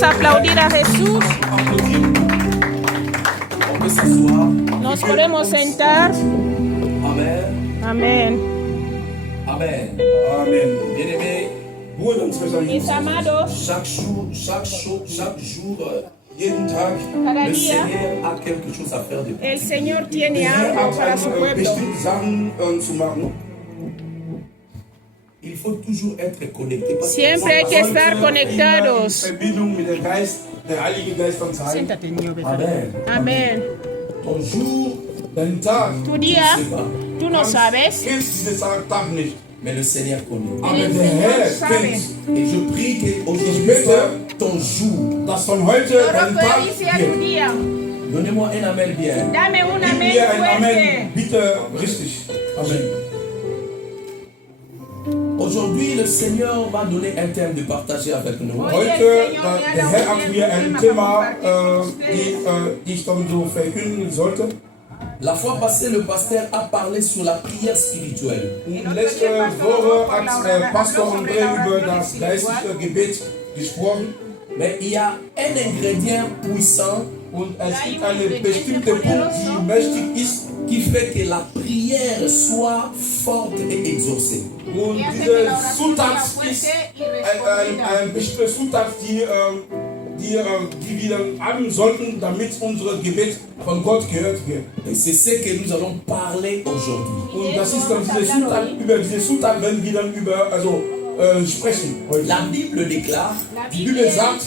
Vamos a aplaudir a Jesús. Nos podemos sentar. Amen. Amén. Amen. Amen. Bien-aimés, Mis amados, chaque jour, Jeden Tag cada le día Seigneur a quelque chose à faire de plus. el Señor tiene der Herr algo para hat su pueblo. bestimmte Sachen zu machen. Il faut toujours être connecté. Parce que Siempre hay que estar In conectados. Verbindung mit dem Geist, der Heilige Geist von sein. Siéntate, niño. Amen. Amén. Ton jour, Dein Tag, Tu tu día, ne sais pas. tú no sabes, kennst diesen Tag nicht. Mais le Seigneur connaît. Aber el der Herr Señor sabe. kennt, Et je prie qu'aujourd'hui Ich bitte, soit ton jour. dass von heute Oro dein Tag feliz a tu wird. día. Donnez-moi un amen bien. Dame un Gib amén mir ein Amen, fuerte. bitte richtig. Amen. Aujourd'hui, le Seigneur m'a donné un thème de partager avec nous. Oui. Heute, Seigneur, der Herr hat mir ein Thema, die ich dann so verkünden sollte. La fois passée, le pasteur a parlé sur la prière spirituelle. Und letzte Woche hat Pastor André über das geistliche Gebet gesprochen. Mais il y a un ingrédient puissant Und es gibt eine bestimmte Punkt, die mächtig ist. qui fait que la prière soit forte et exaucée. Und diese Zutat ist eine bestimmte Zutat, die wir dann haben sollten, damit unser Gebet von Gott gehört wird. Et c'est ce que nous allons parler aujourd'hui. Und das ist dann diese Zutat, über diese Zutat werden wir dann sprechen heute. La Bible déclare, Die Bibel sagt,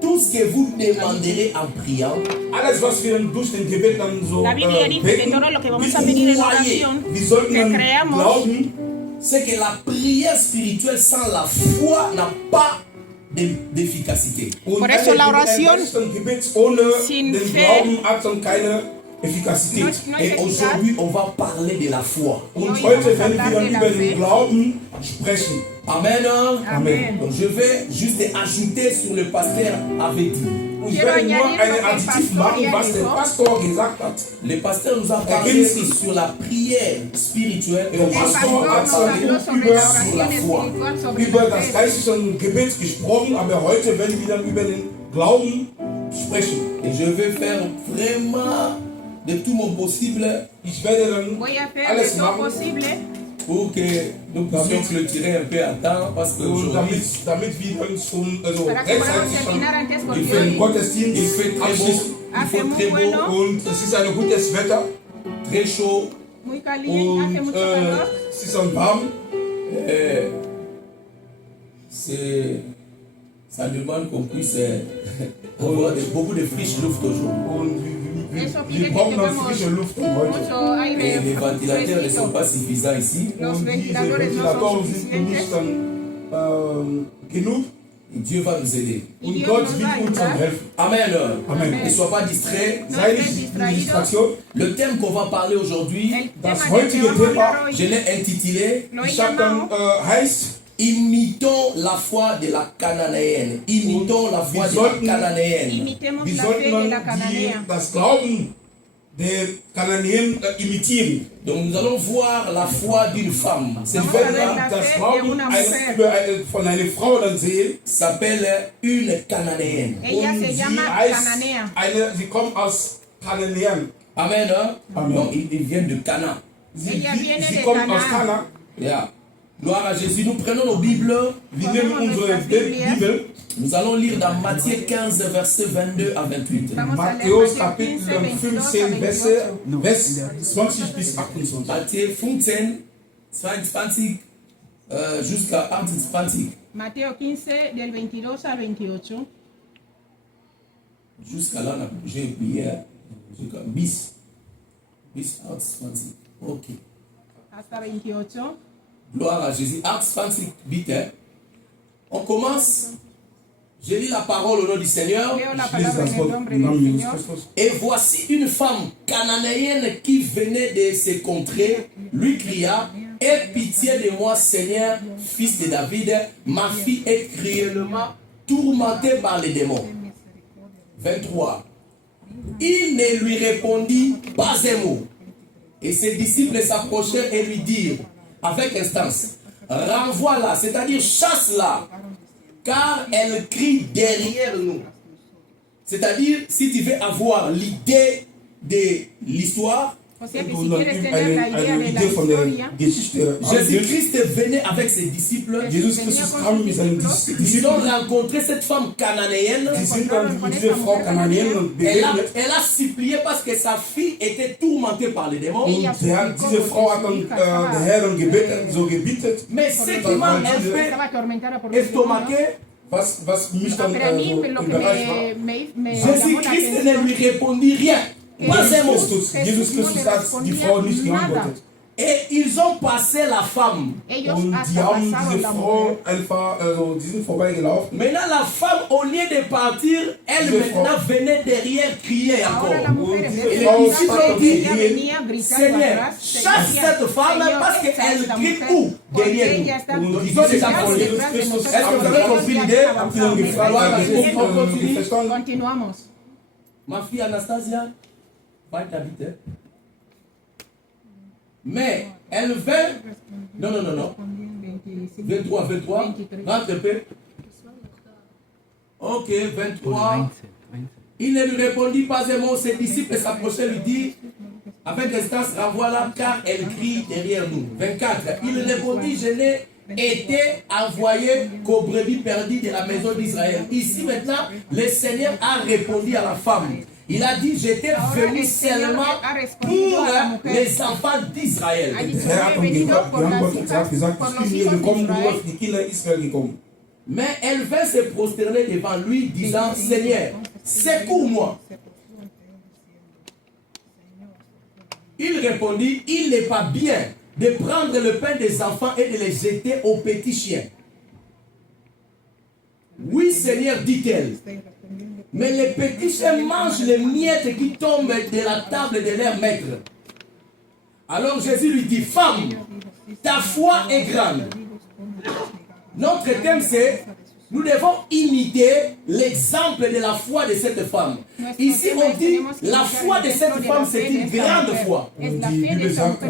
tout ce que vous demanderez en priant, alles, was wir dann durch den Gebet dann so La Biblia dice que beten, todo lo que vamos wir a pedir en croyez, oración, wir sollten que dann creamos. glauben, c'est que la prière spirituelle sans la foi n'a pas d'efficacité. und Por eso la oración ein Gebet ohne sin den fe Glauben hat dann keine Effekazität. no Et es aujourd'hui, on va parler de la foi. Und hoy heute vamos a werden wir hablar dann de la über fe. den Glauben sprechen. Amen. Amén. Donc je vais juste ajouter sur le pasteur avait dit. Und ich Quiero werde nur añadir lo einen que el Additiv pastor machen, ya was der dijo. Pastor gesagt hat. Le pasteur nous a parlé sur la prière spirituelle et El aujourd'hui pastor on va hat parler habló sobre über, la sur la oración foi. espiritual, sobre über la das fe. geistliche Gebet gesprochen, aber heute werden wir dann über den Glauben sprechen. Et je vais faire vraiment de tout mon possible Ich werde dann Voy a hacer alles de todo machen, posible pour que nous puissions clôturer un peu à temps parce und qu'aujourd'hui damit wir dann schon para que podamos rechtzeitig schon terminar antes il porque fait, den hoy Gottesdienst il fait très beau, abschließen. il fait très beau, Und es ist ein gutes Wetter très chaud. muy caliente, hace und mucho calor. es ist dann warm. Ça demande qu'on puisse avoir beaucoup de friche luft aujourd'hui. Und Eso wir pide que brauchen dann tengamos frische Luft heute. mucho Et aire les ventilateurs ne sont fresquito. pas suffisants ici. Los Und diese ventiladores no Ventilatoren son sind suficientes. nicht dann genug. Et Dieu va nous aider. Y Und Dios Gott nos wird va a uns dann ayudar. helfen. Amen. Amen. Ne sois pas distrait. No Sei estés nicht in distraído. Distraction. Le thème qu'on va parler aujourd'hui, El Das tema del que heutige vamos a hablar Thema, hoy je l'ai intitulé lo he Ich habe dann llamado heißt, Imitons la foi de la Cananéenne. Imitons la foi de la Cananéenne. Imitemos wie la sollte fe de la man cananea. das Glauben der Kananäen imitieren? Donc nous allons voir la foi d'une femme. Cette Vamos a ver femme-là la Das fe de Glauben una mujer. von einer Frau dann sehen. s'appelle une Cananéenne. Ella Und se sie llama heißt Cananea. sie kommt aus Kananäen. Amen. Amen. Donc ils viennent de Cana. Ella viene Sie de kommt Cana. aus Kana. Yeah. Gloire à Jésus. Nous prenons nos Bibles. Wir nehmen unsere Bibel, Nous allons lire dans Matthieu 15, versets 22 à 28. Vamos a leer Matthäus Mateo Kapitel 15, 15, 22 Vers 20 bis 28. Matthieu 15, 22 jusqu'à 28. Mateo 15, del 22 al 28. Jusqu'à là, on a j'ai prié. Jusqu'à bis. Bis 28. Ok. Hasta 28. Gloire à Jésus. Acte 25, bitte. On commence. Je lis la parole au nom du Seigneur. Leo la Ich lese palabra das en el Wort nombre im del Namen Jesus Señor. Christus. Et voici une femme cananéenne qui venait de ces contrées, lui cria, aie pitié de moi, Seigneur, fils de David, ma fille est cruellement tourmentée par les démons. 23. Il ne lui répondit pas un mot. Et ses disciples s'approchèrent et lui dirent, avec instance, renvoie-la, c'est-à-dire chasse-la. car elle crie derrière nous. C'est-à-dire, si tu veux avoir l'idée de l'histoire, O sea que si quieres tener la idea de la historia, Jésus-Christ venait avec ses disciples. Jesus Christus kam mit seinen Ils Disciplen. ont rencontré cette femme cananéenne. Sie sind dann mit dieser Frau Kananäerin begegnet. Elle a supplié parce que sa fille était tourmentée par les démons. Und diese Frau hat dann den Herrn gebeten. Mais ce qui m'a un peu estaba atormentada por los demonios. estomaqué, Was mich dann Pero a mí so lo que überrascht war. me llamó la Jésus-Christ ne atención lui répondit rien. Pas un mot. Jesus Christus hat die Frau nicht geantwortet. Et ils ont passé la femme. ellos Und die hasta haben pasaron diese la Frau mujer. einfach, die sind vorbeigelaufen. Maintenant, la femme, au lieu de partir, elle maintenant venait derrière crier Ahora la encore. mujer en vez Et de les gritar, disciples ella criaient, venía gritando Seigneur, atrás, chasse decía, cette femme Señor, parce esa qu'elle es la crie mujer, où? porque Derrière ella nous. está Und Ils ont déjà gritando compris. detrás de Est-ce nosotros. que vous avez compris l'idée? Continuamos. Ma fille Anastasia va être habitée. Mais elle vint. Non. 23. Rentre un peu. Ok, 23. Il ne lui répondit pas un mot. Ses disciples s'approchaient lui dit, avec distance, renvoie-la car elle crie derrière nous. 24. Il répondit, je n'ai été envoyé qu'aux brebis perdues de la maison d'Israël. Ici maintenant, le Seigneur a répondu à la femme. Il a dit, j'étais venu seulement pour les enfants d'Israël. Der Herr hat dann geantwortet, er hat gesagt, ich bin hier gekommen, nur für die Kinder Israel gekommen. Mais elle vint se prosterner devant lui, disant, Seigneur, secours-moi. Il répondit, il n'est pas bien de prendre le pain des enfants et de les jeter aux petits chiens. Oui, Seigneur, dit-elle. Mais les petits chiens mangent les miettes qui tombent de la table de leur maître. Alors Jésus lui dit, femme, ta foi est grande. Notre thème c'est, nous devons imiter l'exemple de la foi de cette femme. Ici on dit, la foi de cette femme c'est une grande foi. Und die Bibel sagt,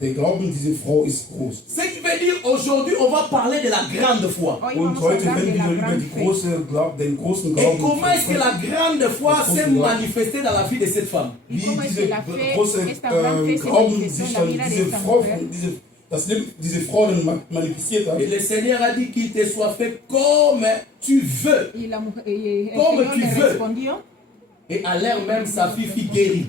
der Glauben dieser Frau ist groß. Ce qui veut dire, aujourd'hui on va parler de la grande foi. Und heute werden wir über den großen Et Glauben comment est-ce que la grande foi s'est manifestée dans la vie de cette femme? wie diese große Glauben sich dann diese Frau dann manifestiert hat. Et le Seigneur a dit qu'il te soit fait comme tu veux. Y el Señor le respondió. Et à l'heure même, sa fille fut guérie.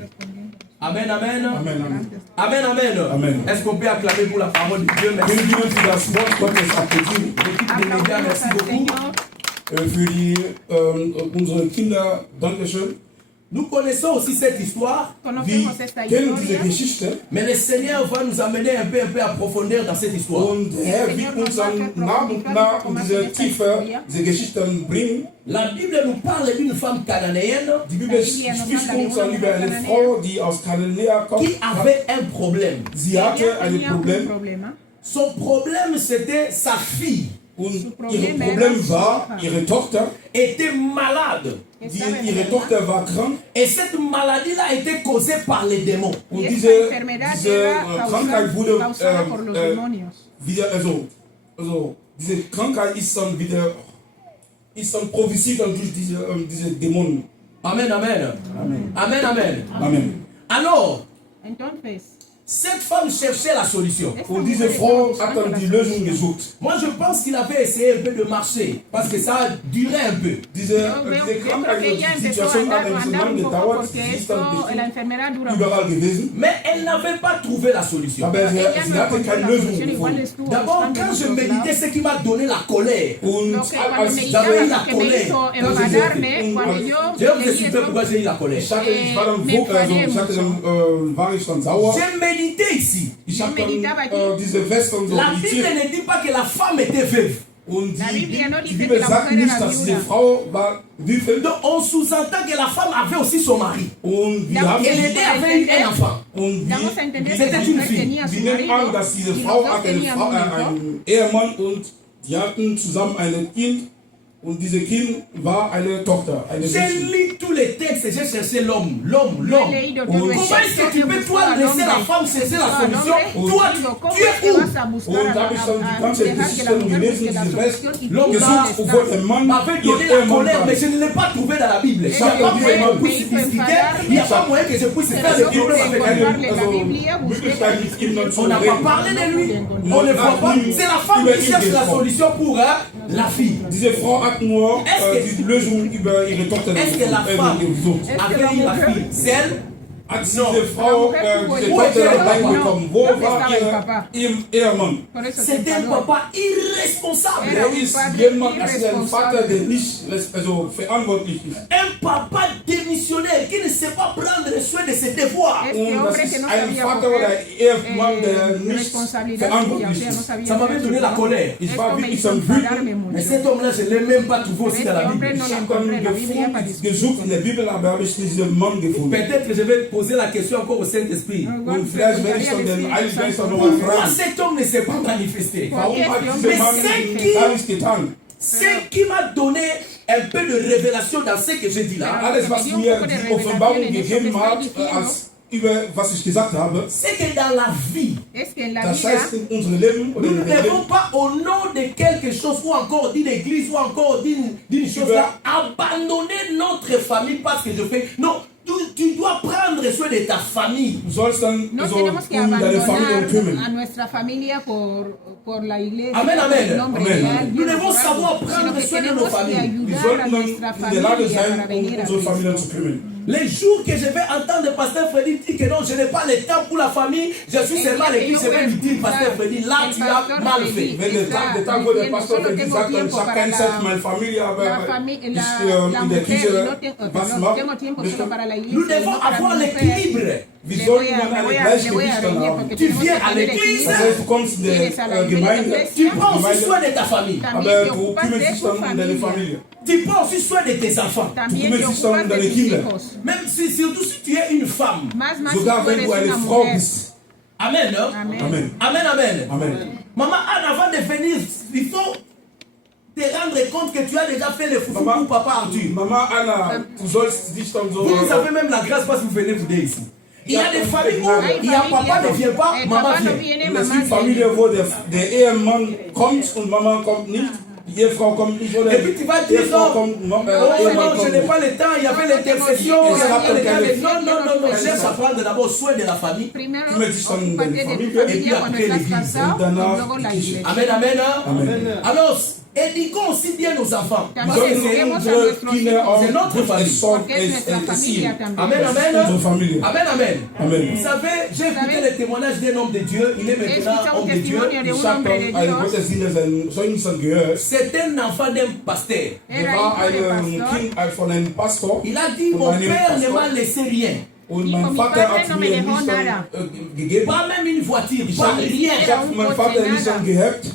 Amen, amen. Amen, amen. Amen, amen. Amen. Est-ce qu'on peut acclamer pour la parole de Dieu? Merci. Können wir für das Wort Gottes applaudieren? L'équipe des médias, merci beaucoup. Für die, unsere Kinder, Dankeschön. Nous connaissons aussi cette histoire, Wir kennen diese Geschichte mais le Seigneur va nous amener un peu à profondeur dans cette histoire. und der Herr wird uns dann nach und nach in diese Tiefe, diese Geschichten bringen. La Bible nous parle d'une femme cananéenne Die Bibel spricht uns dann über eine Frau, die aus Kananäa kommt. qui avait un problème. Sie hatte ein Problem Son problème, c'était sa fille und ihr Problem war, ihre Tochter, était malade. ihre Tochter war krank Et cette maladie-là était causée par les démons. und diese Krankheit wurde wieder, diese Krankheit ist dann provoziert durch diese Dämonen. Amen, amen. Amen. Amen, amen. Amen. Alors, Entonces, cette femme cherchait la solution. Und diese Frau hat dann die Lösung gesucht. Moi, je pense qu'il avait essayé un peu de marcher parce que ça a duré un peu. Diese Krankheit, die Situation hat ein bisschen lang gedauert. Sie ist dann überall gewesen. Mais elle n'avait pas trouvé la solution. Aber sie hatte keine Lösung gefunden. D'abord, quand je méditais, ce qui m'a donné la colère. Und als ich je vais vous expliquer pourquoi j'ai eu la colère. war ich dann sauer. J'ai médité ici. Ich habe dann diese Western so La Bible meditiert. ne dit pas que la femme était veuve. Und die Bibel sagt nicht, dass diese Frau war Witwe. Donc on sous-entend que la femme avait aussi son mari. Und wir haben Elle avait eu un enfant. und C'était une fille. wir nehmen an, dass diese Frau hat einen Ehemann und die hatten zusammen ein Kind Und diese Kind war eine Tochter. Eine J'ai Mädchen. lu tous les textes et j'ai cherché l'homme. Comment est-ce que tu peux toi laisser la femme chercher la solution? Toi, tu es où? Und da habe ich dann die ganze Geschichte gelesen, diese West, L'homme gesucht, wo der Mann m'avait ihr donné la Ehemann colère, war. mais je ne l'ai pas trouvé dans la Bible. Il n'y a pas moyen que je puisse discuter. Il n'y a pas moyen que je puisse faire des problèmes avec lui. On n'a pas parlé de lui. On ne voit pas. C'est la femme qui cherche la solution pour la fille. Diese Frau hat nur die Lösung über ihre Tochter Est-ce que la femme gesucht. avait eu la fille seule? Hat diese Frau diese Tochter reinbekommen? Wo war ihr Ehemann? C'était un papa irresponsable. Er ist jemand, das ist ein Vater, der nicht verantwortlich ist. Un papa démissionnaire qui ne sait pas prendre soin de ses devoirs. Und das ist ein Vater oder ein Ehemann, der nicht verantwortlich ist. Ça m'avait donné la colère. Ich war wirklich am Wüten. Mais cet homme-là, je ne l'ai même pas trouvé aussi dans la Bible. Ich habe dann gesucht in der Bibel, aber habe ich diesen Mann gefunden. Peut-être que je vais poser la question encore au Saint-Esprit. Und vielleicht werde ich dann den Heiligen Geist noch mal Pourquoi fragen. cet homme ne s'est pas manifesté? Warum hat dieser Mann gar nichts getan? Ce qui m'a donné un peu de révélation dans ce que je dis là, Alles, was mir die Offenbarung gegeben hat, als über was ich gesagt habe, c'est que dans la vie, das heißt in unserem Leben oder nous in ne dem Leben, devons pas au nom de quelque chose ou encore d'une église ou encore d'une chose là, abandonner notre famille parce que je fais. Non, tu dois prendre soin de ta famille. du sollst dann No so tenemos que deine Familie abandonar kümmern. a nuestra familia por la iglesia. Amen, por amen. el nombre Amen. de alguien, Nous devons por algo, savoir sino prendre que soin de nos tenemos que familles. Wir ayudar a sollten nuestra dann in der Lage familia sein, para venir a unsere Familien Cristo. zu kümmern. Les jours que je vais entendre Pasteur Freddy dire que non, je n'ai pas le temps pour la famille, je suis seulement à l'église, je vais lui dire, Pasteur Freddy, là tu as mal fait. Wenn der Tag, wo der Pastor gesagt hat, ich habe keine Zeit für meine Familie, aber ich in der Kirche was mache, Nous devons avoir l'équilibre. wir sollten dann ein Gleichgewicht dann haben. Tu viens à l'église, Das heißt, du kommst in der Gemeinde, tu prends aussi soin de ta famille. aber du kümmerst dich dann um deine Familie. Tu prends aussi soin de tes enfants. También te ocupas de tus hijos. Même si, surtout si tu es une femme. Más si Sogar tú wenn eres du eine una Frau mujer. bist. Amen, non? Amen. Amen. Amen, amen. Amen. Maman Anne, avant de venir, il faut te rendre compte que tu as déjà fait le foufou pour papa Arthur. Mama Anna, du sollst dich dann so... Vous avez même la grâce parce que vous venez vous dire ici. Il y a des familles où il y a papa ne vient pas, maman vient. Es gibt Familien, wo der Ehemann kommt und Mama kommt nicht. Die Ehefrau kommt nicht oder Et puis tu vas dire Ehefrau non, kommt, non, Ehemann je kommt n'ai nicht. pas le temps, il y avait l'intercession, il y avait le temps de... Non, cherche à prendre d'abord soin de la famille. Primero, Tú metes en ocúpate la de familia tu y familia cuando après estás l'église. casado Danach y luego la die Kirche. iglesia. Amen, amen. Hein? Amen. Alors, éduquons aussi bien nos enfants. También Wir sollten eduquemos a unsere nuestros Kinder hijos, auch C'est notre famille. porque es nuestra familia también. Amen, amen. Unsere Familie. Amen, amen. Amen. Vous savez, j'ai écouté le témoignage d'un homme de Dieu. Il est He maintenant escuchado homme un de Dieu. testimonio de Ich un habe hombre de dann einen Dios. Gottesdienst, einen Zeugnis gehört. C'est un enfant d'un pasteur. Der Era war hijo de ein pastor. Kind von einem Pastor. Il a dit, mon père ne m'a laissé rien. Und Dijo, mein mi Vater padre hat no mir me dejó nichts dann, nada. gegeben. Pas même une voiture, Ich pas habe rien. meinen Vater nicht dann gehabt.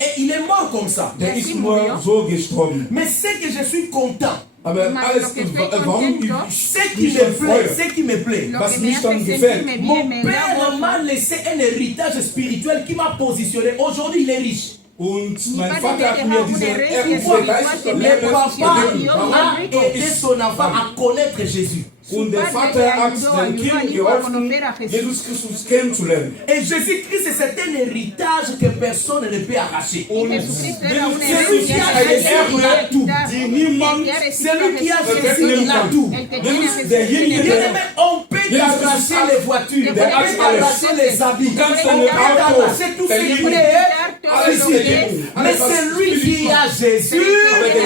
Et il est mort comme ça. Der ist nur so gestorben. Mais c'est que je suis content. Aber Mas alles, lo que estoy warum contento, Ce qui me plaît, ce qui me plaît. Lo Was que me mich hace dann sentirme gefällt. bien, Mon me da père gozo. m'a laissé un héritage spirituel qui m'a positionné. Aujourd'hui, il est riche. Und mein Padre Vater hat me mir dejó diese una herencia Erbse geistige espiritual Le que Leben papa gegeben. a aidé son enfant à connaître Jésus. Und der Vater hat dem Kind geholfen, Jesus Christus kennenzulernen. Et Jésus-Christ, c'est un héritage que personne ne peut arracher. Und Jesucristo era una Jesus herencia ist eine Erbe, que die niemand, Celui qui a Jésus, il a tout. El que tiene a Jesús derjenige, tiene Bien-aimé, on peut arracher les voitures, on Der peut hat arracher les habits, kannst on deine peut Auto arracher tout ce qui verlieren. est Alles ici. verlieren. Mais c'est lui qui a Jésus,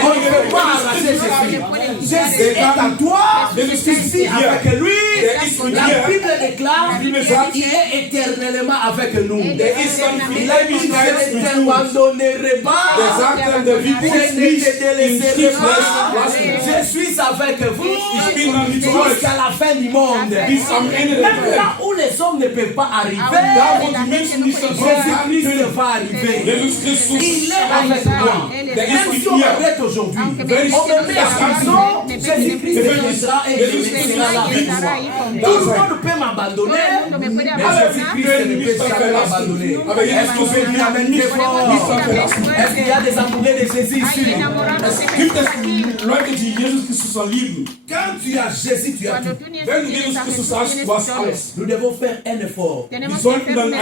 on ne peut pas arracher Jésus. Jésus est à toi, tu vis avec lui. La Bible déclare qu'il est éternellement avec nous. Il a dit, je ne t'abandonnerai pas. Je ne te délaisserai pas. Je suis avec vous jusqu'à la fin du monde. Même là où les hommes ne peuvent pas arriver, Jésus-Christ va arriver. Jesus Christus Il est avec moi. Même si on m'arrête aujourd'hui, on me met à prison, Jésus-Christ viendra et il sera là avec moi. Tout le monde peut m'abandonner, mais Jésus-Christ ne peut jamais m'abandonner. Est-ce qu'on peut dire amen très fort? Est-ce qu'il y a des amoureux de Jésus ici? Gibt es Leute, die Jesus Christus lieben? Quand tu as Jésus, tu as tout. Wenn du Jesus Christus hast, du hast alles. Nous devons faire un effort. Wir sollten dann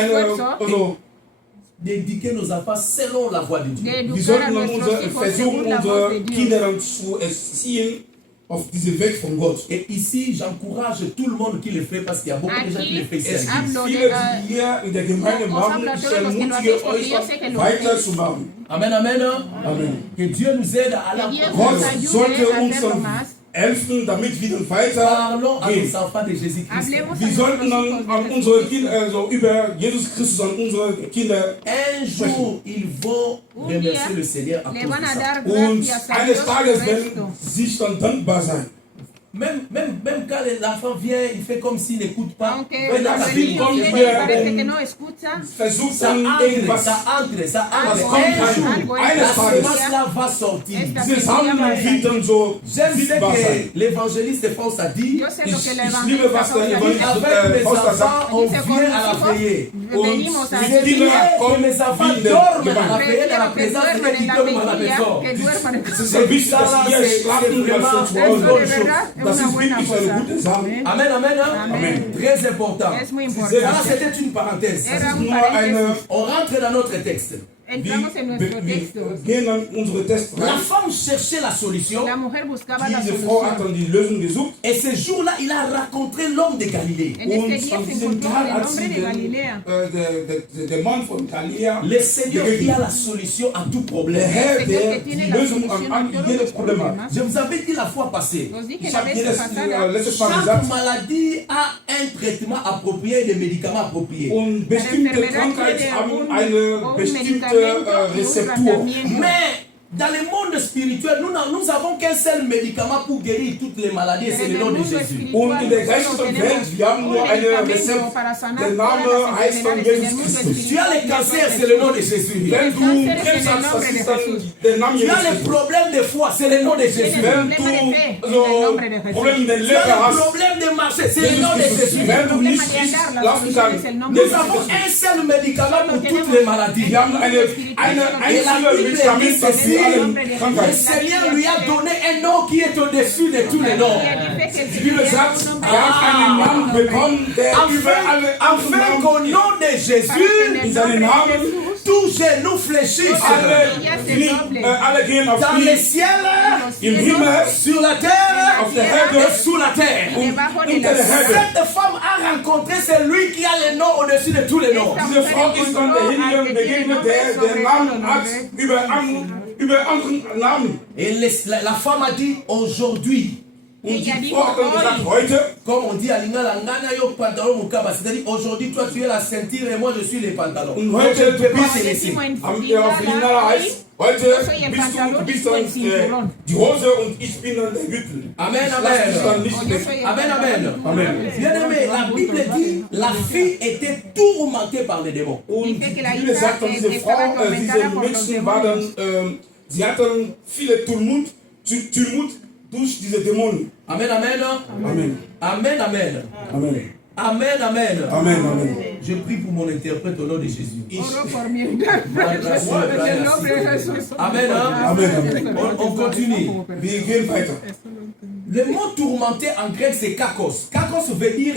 d'éduquer nos enfants selon la voie de Dieu. Wir sollten dann versuchen, unsere Kinder dann zu erziehen auf diese Weg von Gott. Et ici, j'encourage tout le monde qui le fait parce qu'il y a beaucoup de gens qui le font ici. Es gibt viele, die hier in der Gemeinde machen. Ich ermutige euch, weiterzumachen. Amen, amen. Amen. Que Dieu nous aide à la Gott sollte uns helfen, damit wir Parlons à weitergehen. nos enfants de Jésus-Christ. Wir sollten dann an unsere Kinder, also über Jesus Christus an unsere Kinder Un jour, ils vont remercier le Seigneur à cause de ça. und eines Tages werden sie dann dankbar sein. Même quand l'enfant vient, il fait comme s'il n'écoute pas. Versucht Ça dann entre, irgendwas. ça entre, ça entre. Eines Un jour, la Tages semence là va sortir. diese Samen wird dann so J'aime ce sichtbar sein. que l'évangéliste Faust a dit. Ich liebe, was der Avec mes Evangelist enfants, sagt. on vient à la veillée. Und Je die veux Kinder que kommen mes enfants wie in der dorment à la Gemeinde. veillée dans la présence de Dieu qui dorment à la maison. Es ist so wichtig, dass wir schlafen, als wir zu Hause sind. Das ist wirklich eine gute Sache. Amen, amen. Amen. Très important. Es muy Ça, importante. c'était une parenthèse. Das ist nur eine. On rentre dans notre texte. Entramos en nuestro texto. Wir gehen an unsere Tests La rein. femme cherchait la solution. La mujer buscaba la Diese Frau hat solución. dann die Lösung gesucht. Et ce jour-là, il a rencontré l'homme de Galilée. En este Und día an se diesem encontró Tag el hat hombre sie de Galilea. der Mann von Galilea, Le Seigneur qui a la solution à tout der problème. Herr, der die Lösung an jedes Problem hat. Je vous avais dit la fois passée, Nos dije Ich la habe vez dir das pasada, letztes Mal chaque gesagt. maladie a un traitement approprié et des médicaments appropriés. Und bestimmte Krankheiten haben eine bestimmte Rezeptur. Mais dans le monde spirituel, nous avons qu'un seul médicament pour guérir toutes les maladies, et c'est le nom de Jésus. Und in der geistlichen Welt, wir haben nur ein Rezept. Der Name heißt dann Jesus Christus. Tu as le cancer, c'est le nom de Jésus. Wenn du Krebs hast, das ist dann der Name Tu Jesus as le Christus. problème de foi, c'est le nom de Jésus. Wenn du so Probleme in der Tu Leber as le hast, problème de marcher, c'est le nom de Jésus. wenn du nicht laufen kannst, Nous avons un seul médicament pour toutes les maladies. wir haben eine einzige Medikament, das für alle Le Krankheiten. Seigneur lui a donné un nom qui est au-dessus de tous les noms. Die Bibel sagt, er hat einen Namen bekommen, der über alle Afin anderen qu'au nom de Jésus, in seinen Namen tous genou fléchissent. alle gehen auf Dans les Knie, ciels, im Himmel, sur la terre auf der et Erde sous la terre. und unter der Erde. Cette femme a rencontré celui qui a le nom au-dessus de tous les noms. Diese Frau ist dann derjenige begegnet, der Namen hat über anderen Namen. Et la femme a dit aujourd'hui, Und die Frau hat dann gesagt, heute, comme on dit à Lingala, Ngana yo pantalon mukaba, c'est-à-dire aujourd'hui toi tu es la ceinture et moi je suis les pantalons. und Donc, heute, je ne peux pas bist te laisser. haben wir auf Lingala heißt, heute du bist dann die Hose und ich bin dann der Gürtel. Amen, Lass dich dann amen. nicht weg. Amen, amen. Amen. Bien aimé, la Bible dit la fille était tourmentée par les démons. Und die Bibel sagt dann, diese Frau, diese Menschen war dann, sie hat dann viele Tumult durch diese Dämonen. Amen, amen. Amen. Amen, amen. Amen. Amen, amen. Amen. Amen. Je prie pour mon interprète au nom de Jésus. Oro por mi en el nombre de Jesús. Amen. Hein? Amen. Amen. On continue. Wir gehen weiter. Le mot tourmenté en grec c'est kakos. Kakos veut dire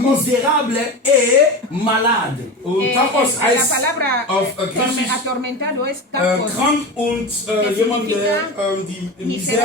misérable et malade. Und Kakos La heißt palabra auf Griechisch atormentado es capos. krank und jemand, der die Misere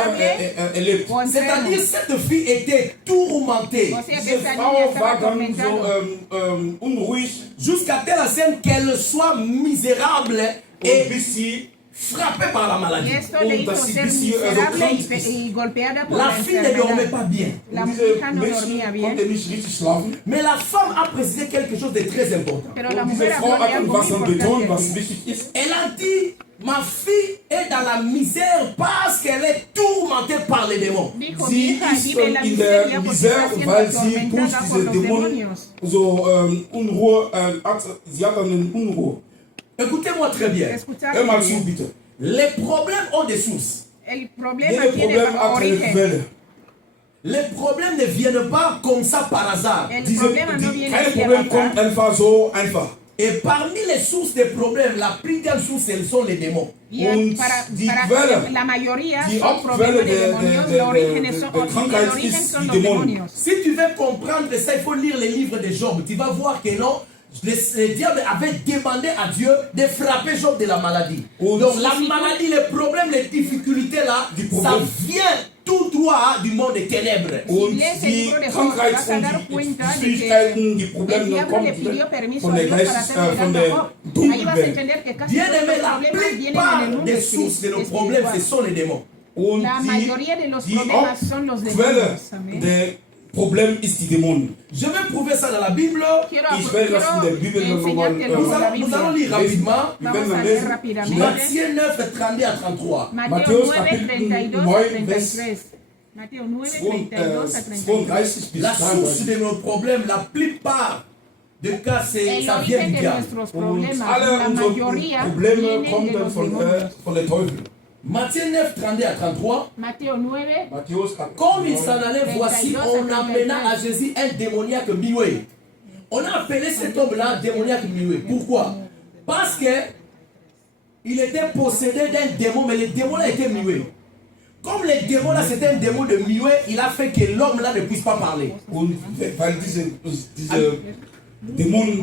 erlebt. O C'est-à-dire enfermo. cette fille était tourmentée O sea que Diese esa niña Frau estaba war dann so atormentada. unruhig jusqu'à telle enseigne qu'elle soit misérable und et bis sie frappée par la Y maladie. esto le hizo ser miserable y golpeada por La la fille ne dormait enfermedad. pas bien. La diese hija no Menschen dormía bien, konnten nicht richtig schlafen. Mais la femme a précisé quelque chose de très important. pero la Und diese mujer Frau habló de hat dann algo was muy dann betont, importante. was wichtig ist. Elle a dit, ma fille est dans la misère parce qu'elle est tourmentée par les démons. Dijo, mi Sie hija ist vive en la dann in der miseria porque está Misere, siendo weil sie durch atormentada por diese los Dämonen demonios. so Unruhe hat. Sie hat dann eine Unruhe. Écoutez-moi très bien. Escuchar Hör mal bien. zu, bitte. Les problèmes ont des sources. El Jede problema tiene Problem hat eine origen. Quelle. Les problèmes ne viennent pas comme ça par hasard. El problema no viene Kein así al Problem kommt azar. einfach so einfach. Et parmi les sources des problèmes, la plus grande source, ce sont les démons. Y Und para Quelle, la mayoría die son problemas Hauptquelle de demonios. El origen der son Krankheit el origen ist son die los Dämonen. demonios. Si tu veux comprendre ça, il faut lire les livres de Job. Tu vas voir que non, le diable avait demandé à Dieu de frapper Job de la maladie. Und Donc la maladie, les problèmes, les difficultés là, Die ça Probleme. vient tout droit du monde des ténèbres. Und lees el die libro de Job, Krankheit vas a und dar die cuenta de que Schwierigkeiten, die el Probleme diablo kommen le pidió permiso von a der Dios para Geist, hacer von mirando a der Job. Ahí vas a Dunkelwelt. entender que casi Bien todos aimé, los la problemas vienen en el plupart mundo des sources de nos problèmes, ce espiritual. sont les démons. Und La mayoría de los die problemas son los Quelle demonios. Amén. der Problem ist die Dämonen. Je vais prouver ça dans la Bible. Quiero, Ich werde das in der Bibel nochmal enseñártelo Nous en la allons, nous allons Biblia. lire rapidement. Wir Vamos werden a dann leer lesen. rápidamente. Matthieu 9, 32 à 33. Mateo Matthäus 9, Kapitel 32 a 9, 33. Mateo 9, 32 a 33. 32 bis La source 33. de nos problèmes, la plupart des cas, El ça vient origen du de diable. nuestros Und problemas, alle la unsere mayoría Probleme vienen de kommen los von demonios. der Teufel. Matthieu 9, 32 à 33. Mateo 9, Matthäus Comme il Kapitel s'en 9. allait, voici, 32 on à amena 33. à Jésus un démoniaque muet. On a appelé cet homme-là démoniaque muet. Pourquoi? Parce que il était possédé d'un démon, mais le démon-là était muet. Comme le démon-là, c'était un démon de muet, il a fait que l'homme-là ne puisse pas parler. Und weil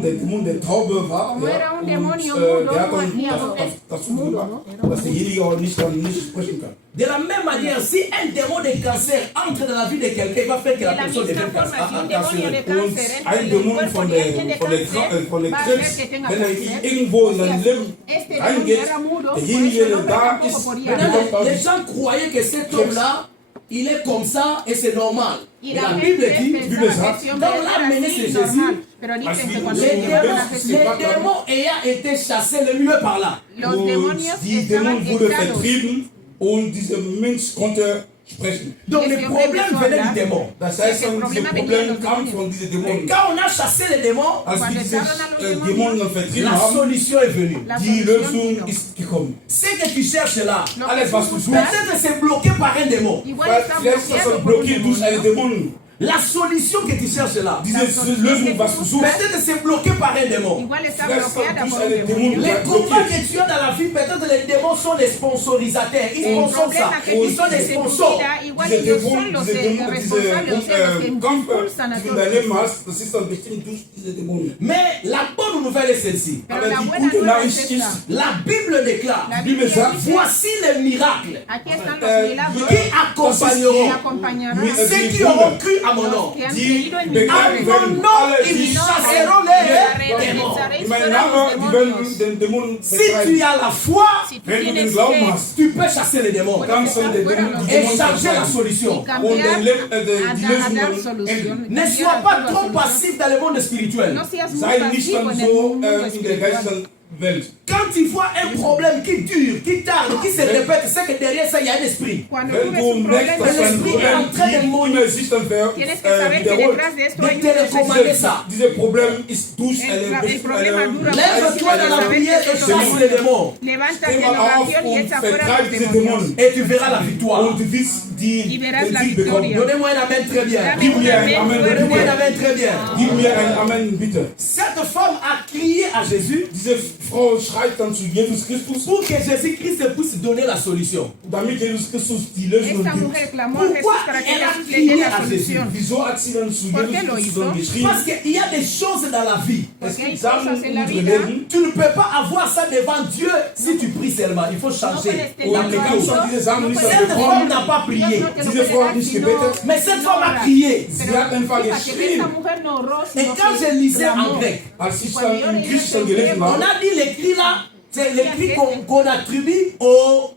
der Dämon der Taube war, Como era un demonio der mudo, hat no dann hacía dazu mudo, gebracht, dass derjenige auch nicht sprechen kann. De la même manière, si un démon de cancer entre dans la vie de quelqu'un, il va faire que de la la personne misma devienne forma, si un cancer. demonio de Und cáncer entra ein en el Dämon cuerpo von de alguien de der cáncer, von der va a hacer Krebs, que tenga wenn er cáncer. irgendwo in O sea, sein Leben este demonio reingeht, era mudo, por derjenige, eso el der hombre da tampoco ist, podía der hablar. bekommt auch Les nicht. gens croyaient que cet homme-là, il est comme ça et c'est normal. Y Et la la Bible gente dit, pensaba que sagt, ese hombre quand on l'a era amené así, chez normal. Jésus, Pero así, dicen que cuando les le les llevaron a démons, Jesús, les démons ayant été chassés, le mieux par là. los Und demonios die estaban Dämon wurde echados. vertrieben und dieser Mensch konnte sprechen. Donc Ese les hombre problèmes empezó a venaient hablar. du démon. Das heißt, Ese diese problema venía de Probleme los kamen demonios. von diesen Et Dämonen. quand on a chassé les démons, Als Cuando wir diese echaron a los Dämonen demonios, vertrieben la haben, solution est venue. La die solución Lösung vino. ist gekommen. Ce que tu cherches là, Lo Alles, que was tú du buscas, peut-être c'est bloqué par un démon. igual Weil está vielleicht ist das bloqueado por un blockiert durch einen demonio. Dämon. La solution que tu cherches là, Diese Lösung, was du suchst, peut-être c'est bloqué par un démon. Igual está vielleicht ist bloqueada das por durch un einen demonio. Dämon Les combats blockiert. que tu as dans la vie, peut-être les démons sont les sponsorisateurs. Ils El sponsorent ça. problema que Ils sont tienes les en tu sponsors. vida, igual Diese ellos Dämonen, son los diese Dämonen, responsables, o sea, los que Kampf, impulsan a die du in todo deinem Leben esto. hast, das ist dann bestimmt durch diese Dämonen. Mais la bonne nouvelle est celle-ci. Pero Aber la die buena gute nueva es Nachricht esta. ist, La Bible déclare, La Biblia Biblia sagt, dice, voici les miracles aquí están los milagros qui que accompagneront acompañarán ceux qui auront cru à mon los nom. que han die creído en mi bekannt À nombre. mon werden, nom, alle, ils die chasseront les démons. in meinem Namen, die werden den Dämonen Si tu vertreiben. as la foi, Si tú Wenn du den tienes Glauben fe hast, tu peux chasser les démons kannst du den Dämonen et changer la vertreiben. solution. y cambiar Und dein Leben, a die dar Lösung solución, Ne sois cambiar pas a trop toda solución. passif dans le monde spirituel. No seas muy Sei nicht pasivo dann en el so mundo in der espiritual. geistigen Welt. Quand tu vois un problème qui dure, qui tarde, qui se répète, c'est que derrière ça, il y a un esprit. Cuando tú Wenn ves du un merkst, problema dass ein Esprit Problem entra de immer sich dann tienes que saber que wiederholt. detrás de esto De hay un telecommander proceso. ça. Dieses Problem ist durch El problema dura Lève-toi dans la prière et chasse les démons. Levántate Steh en mal auf oración y und echa fuera vertreib los diese demonios. Dämonen. Et tu verras la victoire. Und du wirst Y verás den la Sieg bekommen. victoria. Donnez-moi un amen très bien. Dame Gib un mir ein amén Amen, fuerte. Donnez-moi un amen très bien. Gib mir ein Amen, bitte. Cette femme a crié à Jésus Diese Frau schreit dann zu Jesus Christus, pour que Jésus-Christ puisse donner la solution. damit Jesus Christus die Lösung Esta gibt. mujer clamó a Jesús Pourquoi para que elle a Jesús le dé crié la à Jésus? solución. Wieso hat sie dann zu ¿Por qué Jesus lo Christus hizo? dann geschrien? Parce qu'il y a des choses dans la vie. Es Porque hay gibt Sachen cosas en in la unserem vida. Leben, Tu ne peux pas avoir ça devant Dieu si tu pries seulement. Il faut changer puedes tener la und du kannst méthode. dann diese Sachen nicht Cette bekommen. femme n'a pas prié. Dios no te lo Diese puede Frau dar hat nicht si no- gebetet. Mais cette no femme a oras. crié. Sie Pero hat einfach fíjate que geschrien. esta mujer no oró, Et sino quand que je lisais en clamó. grec, Als ich Cuando dann yo in leí Griechisch dann en gelesen griego, on habe, a dit l'écrit là, c'est l'écrit qu'on attribue au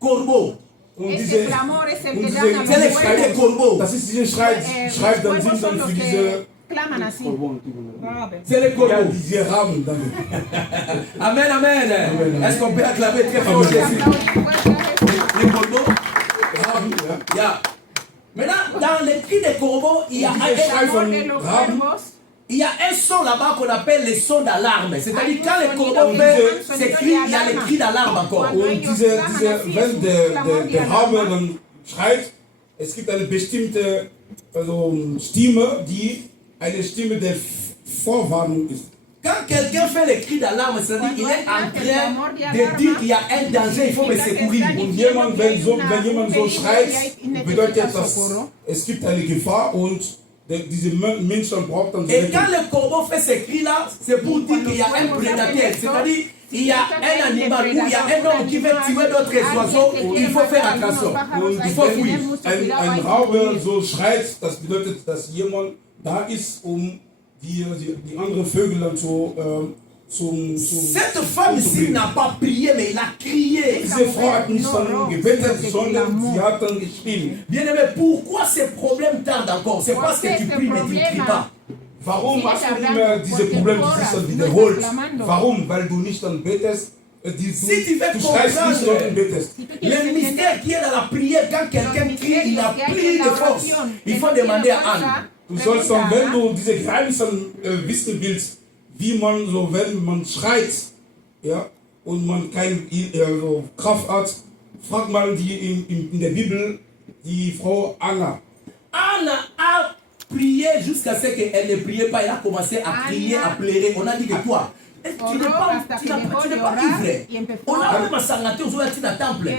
corbeau. und Este diese, clamor es el und que diese, dan a C'est los l'écrit des cuervos. corbeaux. das ist diese Schreit dann Cuervos sind son dann los für que diese, claman así. C'est les ja, corbeaux. diese Raben dann. Amen, amen. Est-ce qu'on peut acclamer très fort Jésus? Les corbeaux? Raben, ja. Yeah. Maintenant, dans l'écrit des corbeaux, il y a Und un dieser Schrei El amor von de los Raben, cuervos il y a un son là-bas qu'on appelle le son d'alarme. C'est-à-dire quand le corbeau fait ses cris, il y a les cris d'alarme encore. Und wenn der Rabe dann schreit, es gibt eine bestimmte Stimme, die eine Stimme der Vorwarnung ist. Quand quelqu'un fait les cris d'alarme, c'est-à-dire qu'il est en train de dire qu'il y a un danger, il faut me secourir. Und wenn jemand so schreit, bedeutet das, es gibt eine Gefahr und diese Menschen braucht dann so. Et quand le corbeau fait ces cris-là, c'est pour dire qu'il y a un prédateur. C'est-à-dire il y a un animal ou il y a un homme qui veut tuer d'autres oiseaux, il faut faire attention. Il faut fuir. Ein Rabe so schreit, das bedeutet, dass jemand da ist, die anderen Vögel dann Cette femme-ci n'a pas prié, mais il a crié. Diese Frau hat nicht dann gebetet, sondern sie hat dann geschrien. Bien-aimé, pourquoi ces problèmes tardent encore? C'est parce que tu pries, mais tu ne cries pas. Warum hast du immer diese Probleme, die sich dann wiederholt? Warum? Weil du nicht dann betest. Si tu veux Du schreist nicht dort comprendre und betest. le mystère qui est dans la prière, quand quelqu'un crie, il a plus de force. Il faut demander à Anne. Du sollst dann, wenn du diese Geheimnisse wissen willst, wie man so, wenn man schreit, ja, und man keine Kraft hat, frag mal die in der Bibel die Frau Anna. Anne a prié jusqu'à ce qu'elle ne priait pas. Elle a commencé à crier, à pleurer. On a dit que toi, tu n'es pas ivre. On a même s'engager aux autres dans le temple.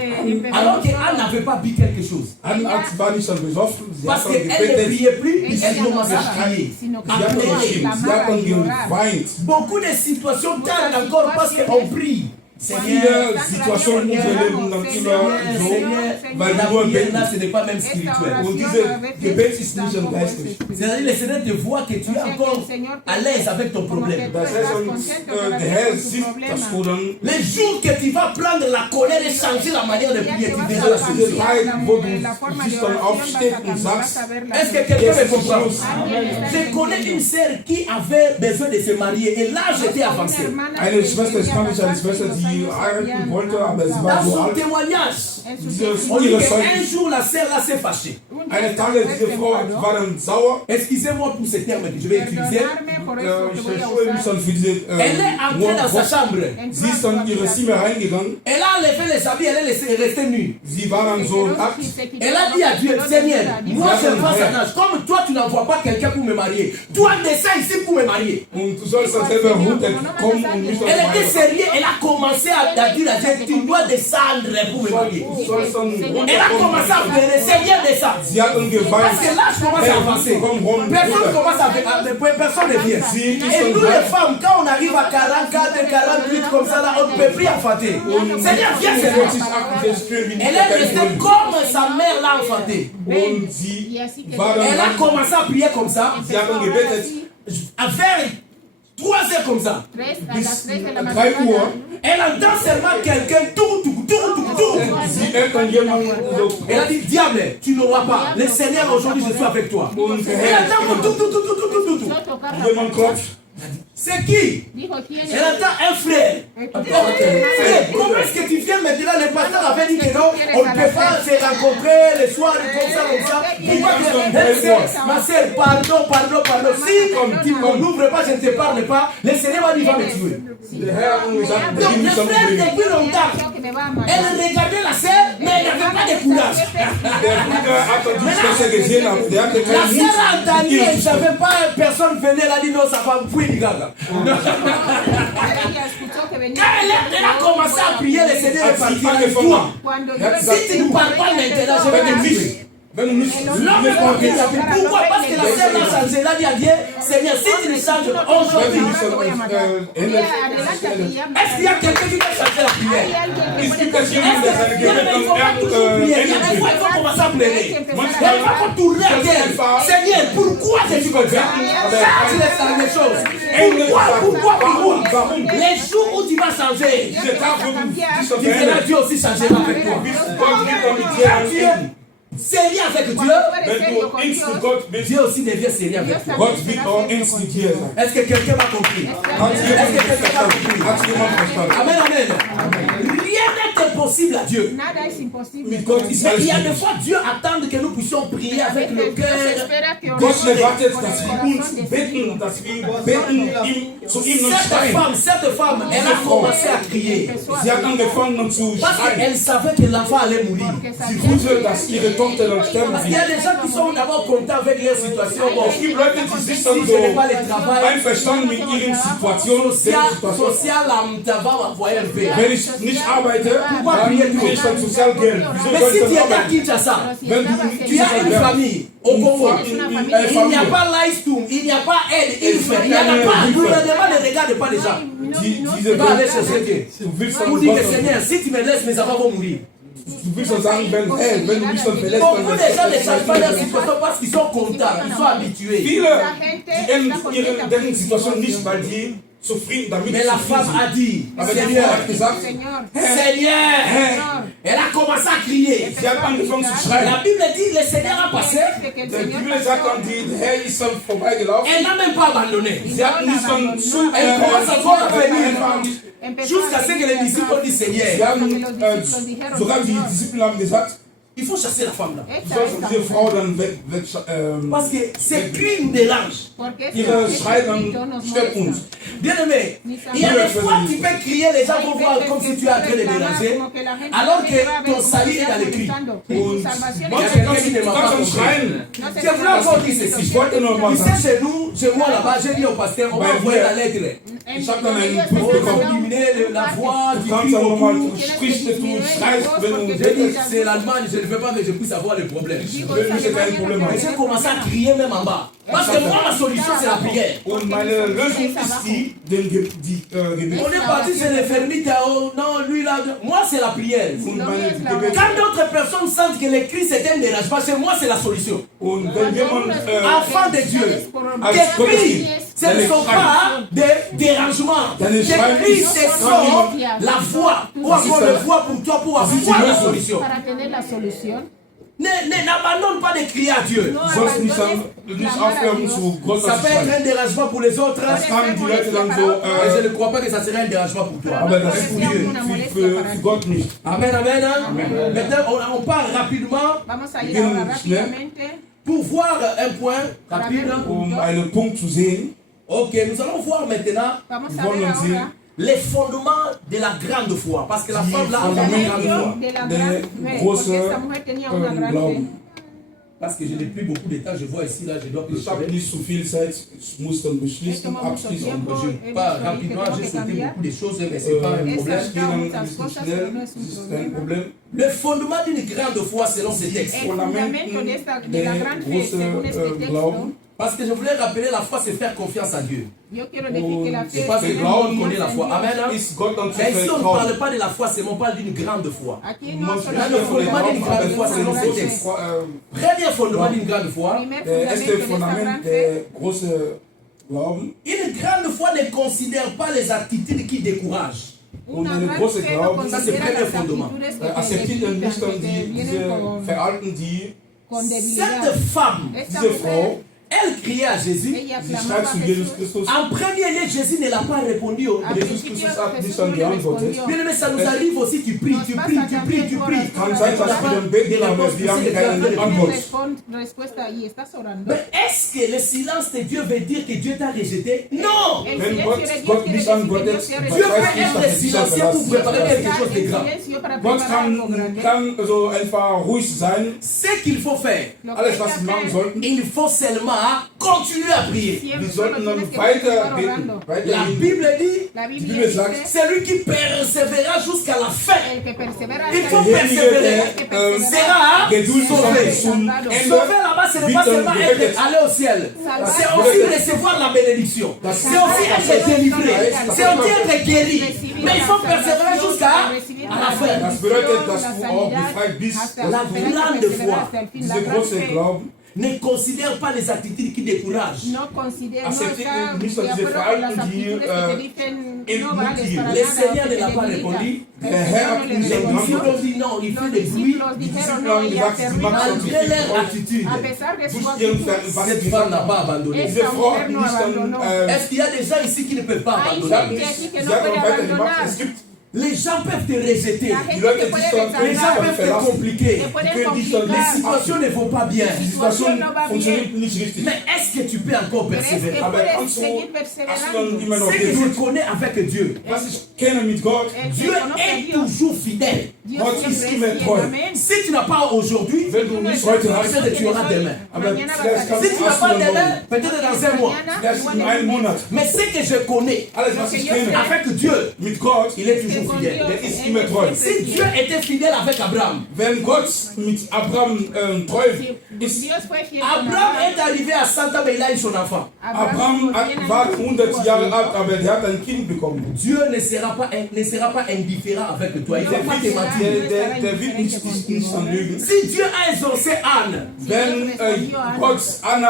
Alors qu'Anne n'avait pas bu quelque chose. Anne war nicht dann besoffen, sie Parce hat dann qu'elle ne gebetet, priait plus, elle commençait à crier. sie hat dann geschrien, sie hat dann geweint. Beaucoup de situations tardent encore parce qu'on prie. Viele Situationen in unserem Leben dann immer so, weil wir nur beten. Là, ce n'est pas même spirituel. Und diese Gebet ist nicht dann geistlich. C'est-à-dire le Seigneur te voit que tu es encore à l'aise avec ton problème. Das heißt, der Herr sieht, dass du dann Les jours que tu vas prendre la colère et changer la manière de prier, tu verras la diese solution. Zeit, wo du dich dann aufstehst und sagst, Est-ce que quelqu'un me comprend? Je connais une sœur qui avait besoin de se marier et l'âge était avancé. eine Schwester, ich kann nicht eine Schwester, die heiraten wollte, aber sie war Dans so son alt. témoignage, Diese on dit ihre qu'un Zeugnis. jour la sœur là s'est fâchée. Eine Tage, diese Frau war dann sauer. Excusez-moi pour ce terme que je vais utiliser. Ich entschuldige mich dann für diese Elle est entrée dans sa chambre. Sie ist dann in ihre Zimmer reingegangen. Elle a enlevé les habits, elle est restée nue. Sie war dann so nackt. Elle a dit à Dieu, Seigneur, moi je face à l'âge. Comme toi tu n'envoies pas quelqu'un pour me marier. Toi descends ici pour me marier. Und du sollst dann selber runterkommen und mich dann Elle était heiraten. sérieuse, elle a commencé à dire à Dieu, tu dois descendre pour me marier. Du sollst dann Elle a commencé à runterkommen. pleurer, Seigneur descends. Sie hat dann geweint. Parce que l'âge commence à avancer. Personne commence à personne ne vient. Et nous les femmes, quand on arrive à 44, 48 comme ça, là, on ne peut plus enfanter. Seigneur, viens Seigneur. 48 Minuten. Elle est restée comme sa mère l'a enfanté. Und sie war Elle a dann, commencé à prier comme ça, sie hat dann gebetet, à faire 3 heures comme ça. bis 3 Uhr. Elle entend seulement quelqu'un, tout. Sie hört dann jemanden so, Elle a dit, diable, tu n'auras pas. Le Seigneur, aujourd'hui, je suis avec toi. und der Elle Herr, entend tout. jemand klopft. C'est qui? Elle entend un frère. Frère, comment est-ce que tu viens maintenant? Le pasteur avait dit que non, on ne peut pas se rencontrer le soir comme ça. Pourquoi elle sait, ma soeur, pardon. Si comme tu n'ouvres pas, je ne te parle pas, le Seigneur va dire, va me tuer. Der Herr sagt, Donc bring le mich dann frère umbringen. depuis longtemps, elle regardait la sœur, mais elle n'avait pas de courage. Der Bruder hat dann die Schwester gesehen, aber der hatte La keinen Mut. sœur a entendu, ihr elle ne zu stellen. savait pas, personne venait, elle a dit non, ça va fouiller du gars. Quand elle a commencé à prier, le Seigneur est parti avec toi. Si tu ne parles pas maintenant, je vais te tuer. Wenn du nicht L'homme est parti avec pourquoi? Parce que la sœur a changé. Elle a dit à Dieu, Seigneur, si tu ne changes aujourd'hui, est-ce qu'il y a quelqu'un qui va changer la prière? es gibt das jemanden, der seine Il Gebete faut pas toujours prier. Il ändert. faut commencer à pleurer. Elle va retourner à terre. Seigneur, pourquoi je suis comme ça? Change les choses. Pourquoi? Les jours où tu vas changer, Dieser Tag, wo du dich dann tu verras veränderst, Dieu aussi changer avec toi. bist Gott wird dann mit dir Quand tu es reden. sérieux avec Dieu, Wenn du ernst mit Gott bist, Dieu aussi devient sérieux avec toi. Gott wird auch ernst mit dir sein. Est-ce que quelqu'un m'a compris? Hat jemand verstanden? Hat jemand verstanden? Amen. Rien ne te impossible à Dieu. Nada es imposible. Mit Gott ist Mais alles il y a des möglich. fois, Dieu attend que nous puissions prier avec le Dios cœur. espera que Gott oremos erwartet, con dass el wir corazón uns decidido. beten, dass wir beten zu ihm und schreien. Cette femme, elle a commencé à crier. Sie hat angefangen zu Parce schreien. qu'elle savait que l'enfant allait mourir. Sie wusste, dass ihre Tochter dann sterben Il y a wird. des gens qui sont d'abord contents avec leur situation. Bon, Es gibt Leute, die sich dann si je n'ai pas so le travail, einverstanden mit ihren Situationen, social, va m'envoyer un peu. Wenn ich nicht arbeite, dann kriege ich dann Sozialgeld. Wieso Mais soll si ich tu dann étais à arbeiten? Kinshasa, Wenn du tu as une famille au Congo, il n'y a Familie, pas l'icetum, il n'y a pas aide, il n'y en a pas. Le gouvernement ne regarde pas les gens. diese Va aller chercher Dieu. du willst Pour dann dire que Gott, Seigneur, si tu me laisses, mes enfants vont mourir. du willst dann sagen, wenn du mich dann verlässt, Beaucoup dann de gens ne changent pas leur situation parce qu'ils sont contents, ils sont habitués. viele, die ändern deren Situation nicht, weil die zufrieden damit Mais la zufrieden femme a sind. dit, Aber die Frau Seigneur, hat gesagt, Señor, Seigneur, elle a commencé à crier. sie hat angefangen zu La schreien. Bible dit, le Seigneur a passé, dice que el Die Señor Bibel sagt dann, der Herr ist dann vorbeigelaufen. elle n'a même pas abandonné. Sie hat nicht dann zu, Elle commence encore à venir. einfach nicht. Jusqu'à ce que les disciples ont dit, Sie Seigneur, haben, sogar die Disziple haben gesagt, il faut chasser la femme là. du sollst diese Frau dann weg, Parce que ces cris nous dérangent. ihre Schrei dann stört uns. Bien aimé, il y a des fois tu peux crier, les gens vont voir comme si tu es en train de déranger, alors que ton salut est dans les cris. Und manchmal kannst du dann schreien. Je voulais encore dire ceci. Ich wollte nur mal Tu sagen, sais, chez nous, chez moi là-bas, j'ai dit au pasteur, on va envoyer la lettre. ich habe dann einen Brief On va bekommen. diminuer la voix, Du tu kannst cries dann nochmal, beaucoup. du sprichst, du schreist, wenn du J'ai dit, c'est l'Allemagne, je ne veux pas que je puisse avoir le problème. will mich kein Problem Mais haben. j'ai commencé à crier même en bas. Parce que moi, ma solution, c'est la prière. Und meine Lösung ist die Gebet. On est parti chez les fermites, oh non, lui là. Moi, c'est la prière. Und meine Gebet. Quand d'autres personnes sentent que les cris, c'est un dérangement, chez moi, c'est la solution. Und wenn jemand Enfant de Dieu, tes cris, ce ne sont pas des dérangements. Tes cris, ce sont la voix. Ou encore la voix pour toi, pour avoir la solution. para tener la solución. N'abandonne pas de crier à Dieu. sonst nicht aufhören zu Gott Ça zu peut être schreien. un dérangement pour les autres. Das kann die Leute dann so, Et je ne crois pas que ça serait un dérangement pour toi. aber das ist für Gott nicht. Amen, amen. Maintenant, on part rapidement Vamos a ir ahora rápidamente. pour voir un point rapide. Einen Punkt zu sehen, Ok, nous allons voir maintenant Vamos wir a wollen ver dann sehen, ahora les fondements de la grande foi. Parce que la die femme là a une grande foi. Fundamente de la der gran fe, großen porque esta mujer tenía una gran fe. Glauben. Parce que je n'ai plus beaucoup de temps, je vois ici, là, je dois Ich habe clôturer. nicht so viel Zeit, ich muss dann Esto beschließen, mucho abschließen. tiempo, Je he pas visto que rapidement, tengo j'ai que sauté cambiar. beaucoup de choses, mais c'est pas un Ich problème. gehe dann ein bisschen schnell, das ist kein Problem. Le fondement d'une grande foi selon ce texte. El fundamento de la gran fe, según este texto, Glauben. Parce que je voulais rappeler la foi, c'est faire confiance à Dieu. yo quiero decir que la fe C'est pas es que tener l'homme connaît la confianza foi. en Dios. Amen. Hein? Ist Gott dann zu Mais ici, on ne vertrauen. parle pas de la foi seulement, on parle d'une grande foi. Aquí no Man solo spricht le hier von dem fondement d'une Glauben, grande aber foi von selon dem ce großen texte. Foi- Premier fondement d'une grande foi. primer Der erste fundamento de esta Fundament, gran fe, der große Glauben. Une grande foi ne considère pas les attitudes qui découragent. Und una eine gran große fe no Glauben, ça, c'est considera premier las fondement. actitudes que te Akzeptiert debilitan, nicht dann que te diese vienen Verhalten, die con Cette debilidad. femme, Esta diese mujer, Frau, elle criait à Jésus. ella sie clamaba schreit a zu Jesus Jesús. Christus. En premier lieu, Jésus ne l'a pas répondu. Al Jesus principio Christus hat nicht Jesús dann no le geantwortet. respondió. Bien aimé, ça nous arrive aussi, tu pries, tu pries, tu pries, tu pries. Kann sein, dass wir dann beten, aber wir haben keine Antwort. Respuesta y estás orando. Mais est-ce que le silence de Dieu veut dire que Dieu t'a rejeté? Non! El Wenn silencio Gott, de Dios Gott quiere nicht decir que antwortet, Dios te ha das Dieu heißt peut nicht, être dass es dich silencieux pour verlassen. préparer quelque chose de el grand. silencio para Gott preparar algo grande. kann so einfach ruhig sein. Ce qu'il faut faire, Lo que Alles, hay was que wir machen hacer, sollten, il faut seulement continuer à prier. wir siempre sollten solo dann tienes que weiter continuar beten. orando. La Weiter Bible dit, La Die Biblia Bibel dice, sagt, celui qui persévérera jusqu'à la fin el que persevera Il hasta faut el persévérer. final, sera geduldig sauvé. zum Sauver Ende. là-bas, ce n'est wird pas dann seulement gerettet. être aller au ciel. C'est aussi recevoir la bénédiction. C'est aussi être délivré. C'est aussi être guéri. Mais il faut persévérer jusqu'à la fin. Das bedeutet, dass du auch befreit bist. La grande foi. Diese große Glauben Ne considère pas les attitudes qui découragent. no considera, no Acepte está nicht, de dass diese acuerdo con las Verhalten, die, actitudes que te dicen no vales para Le nada, Seigneur o ne que l'a te pas debilitan. répondu. El Der Señor Herr no hat le nicht Les geantwortet. disciples respondió. ont dit non, il Los fait des bruits. discípulos dijeron discípulos no han y gesagt, hace sie ruido. machen Malgré leur attitude, A pesar de su durch ihren actitud, was cette sie femme n'a gesagt pas haben. abandonné. Diese Frau hat nicht dann, Est-ce qu'il y a des gens ici qui ne peuvent pas Hay abandonner? gente aquí que sie no hat puede dann weitergemacht. abandonar. Es gibt Les gens peuvent te rejeter. La Die Leute, gente die puede schon Les gens rechazar, peuvent te compliquer. te pueden Die complicar, Les situations ne vont pas bien. Die Situation funktioniert nicht richtig. Mais est-ce que tu peux encore pero es que persévérer? Aber puedes kannst du, seguir hast du dann perseverando. immer noch Ce que je Geduld? connais avec Dieu, Was ich kenne mit Gott, El que Dieu conoce a est Dios, toujours fidèle. Dios Gott siempre ist es immer fiel, treu. amén. Si tu n'as pas aujourd'hui, wenn du nicht heute hast, peut-être tu auras demain. aber Mañana vas vielleicht a Si kannst tu du n'as hast pas du demain, noch, peut-être dans un mois. vielleicht in einem Monat. Mais ce que je connais Alles, was ich kenne, avec Dieu, mit Gott, il est Que toujours con fidèle. Dios, Der ist él immer es treu. siempre Si fiel. Dieu était fidèle avec Abraham, wenn Gott mit Abraham treu Si ist, Dios fue fiel con Abraham Abraham, est arrivé à 100 ans, mais il a eu son enfant. Abraham war 100 Jahre alt, aber der hat ein Kind bekommen. Dieu ne sera pas indifférent avec toi. Il ne va pas te mentir. Der wird nicht anlügen. Si Dieu a exaucé Anne, Wenn Gott Anna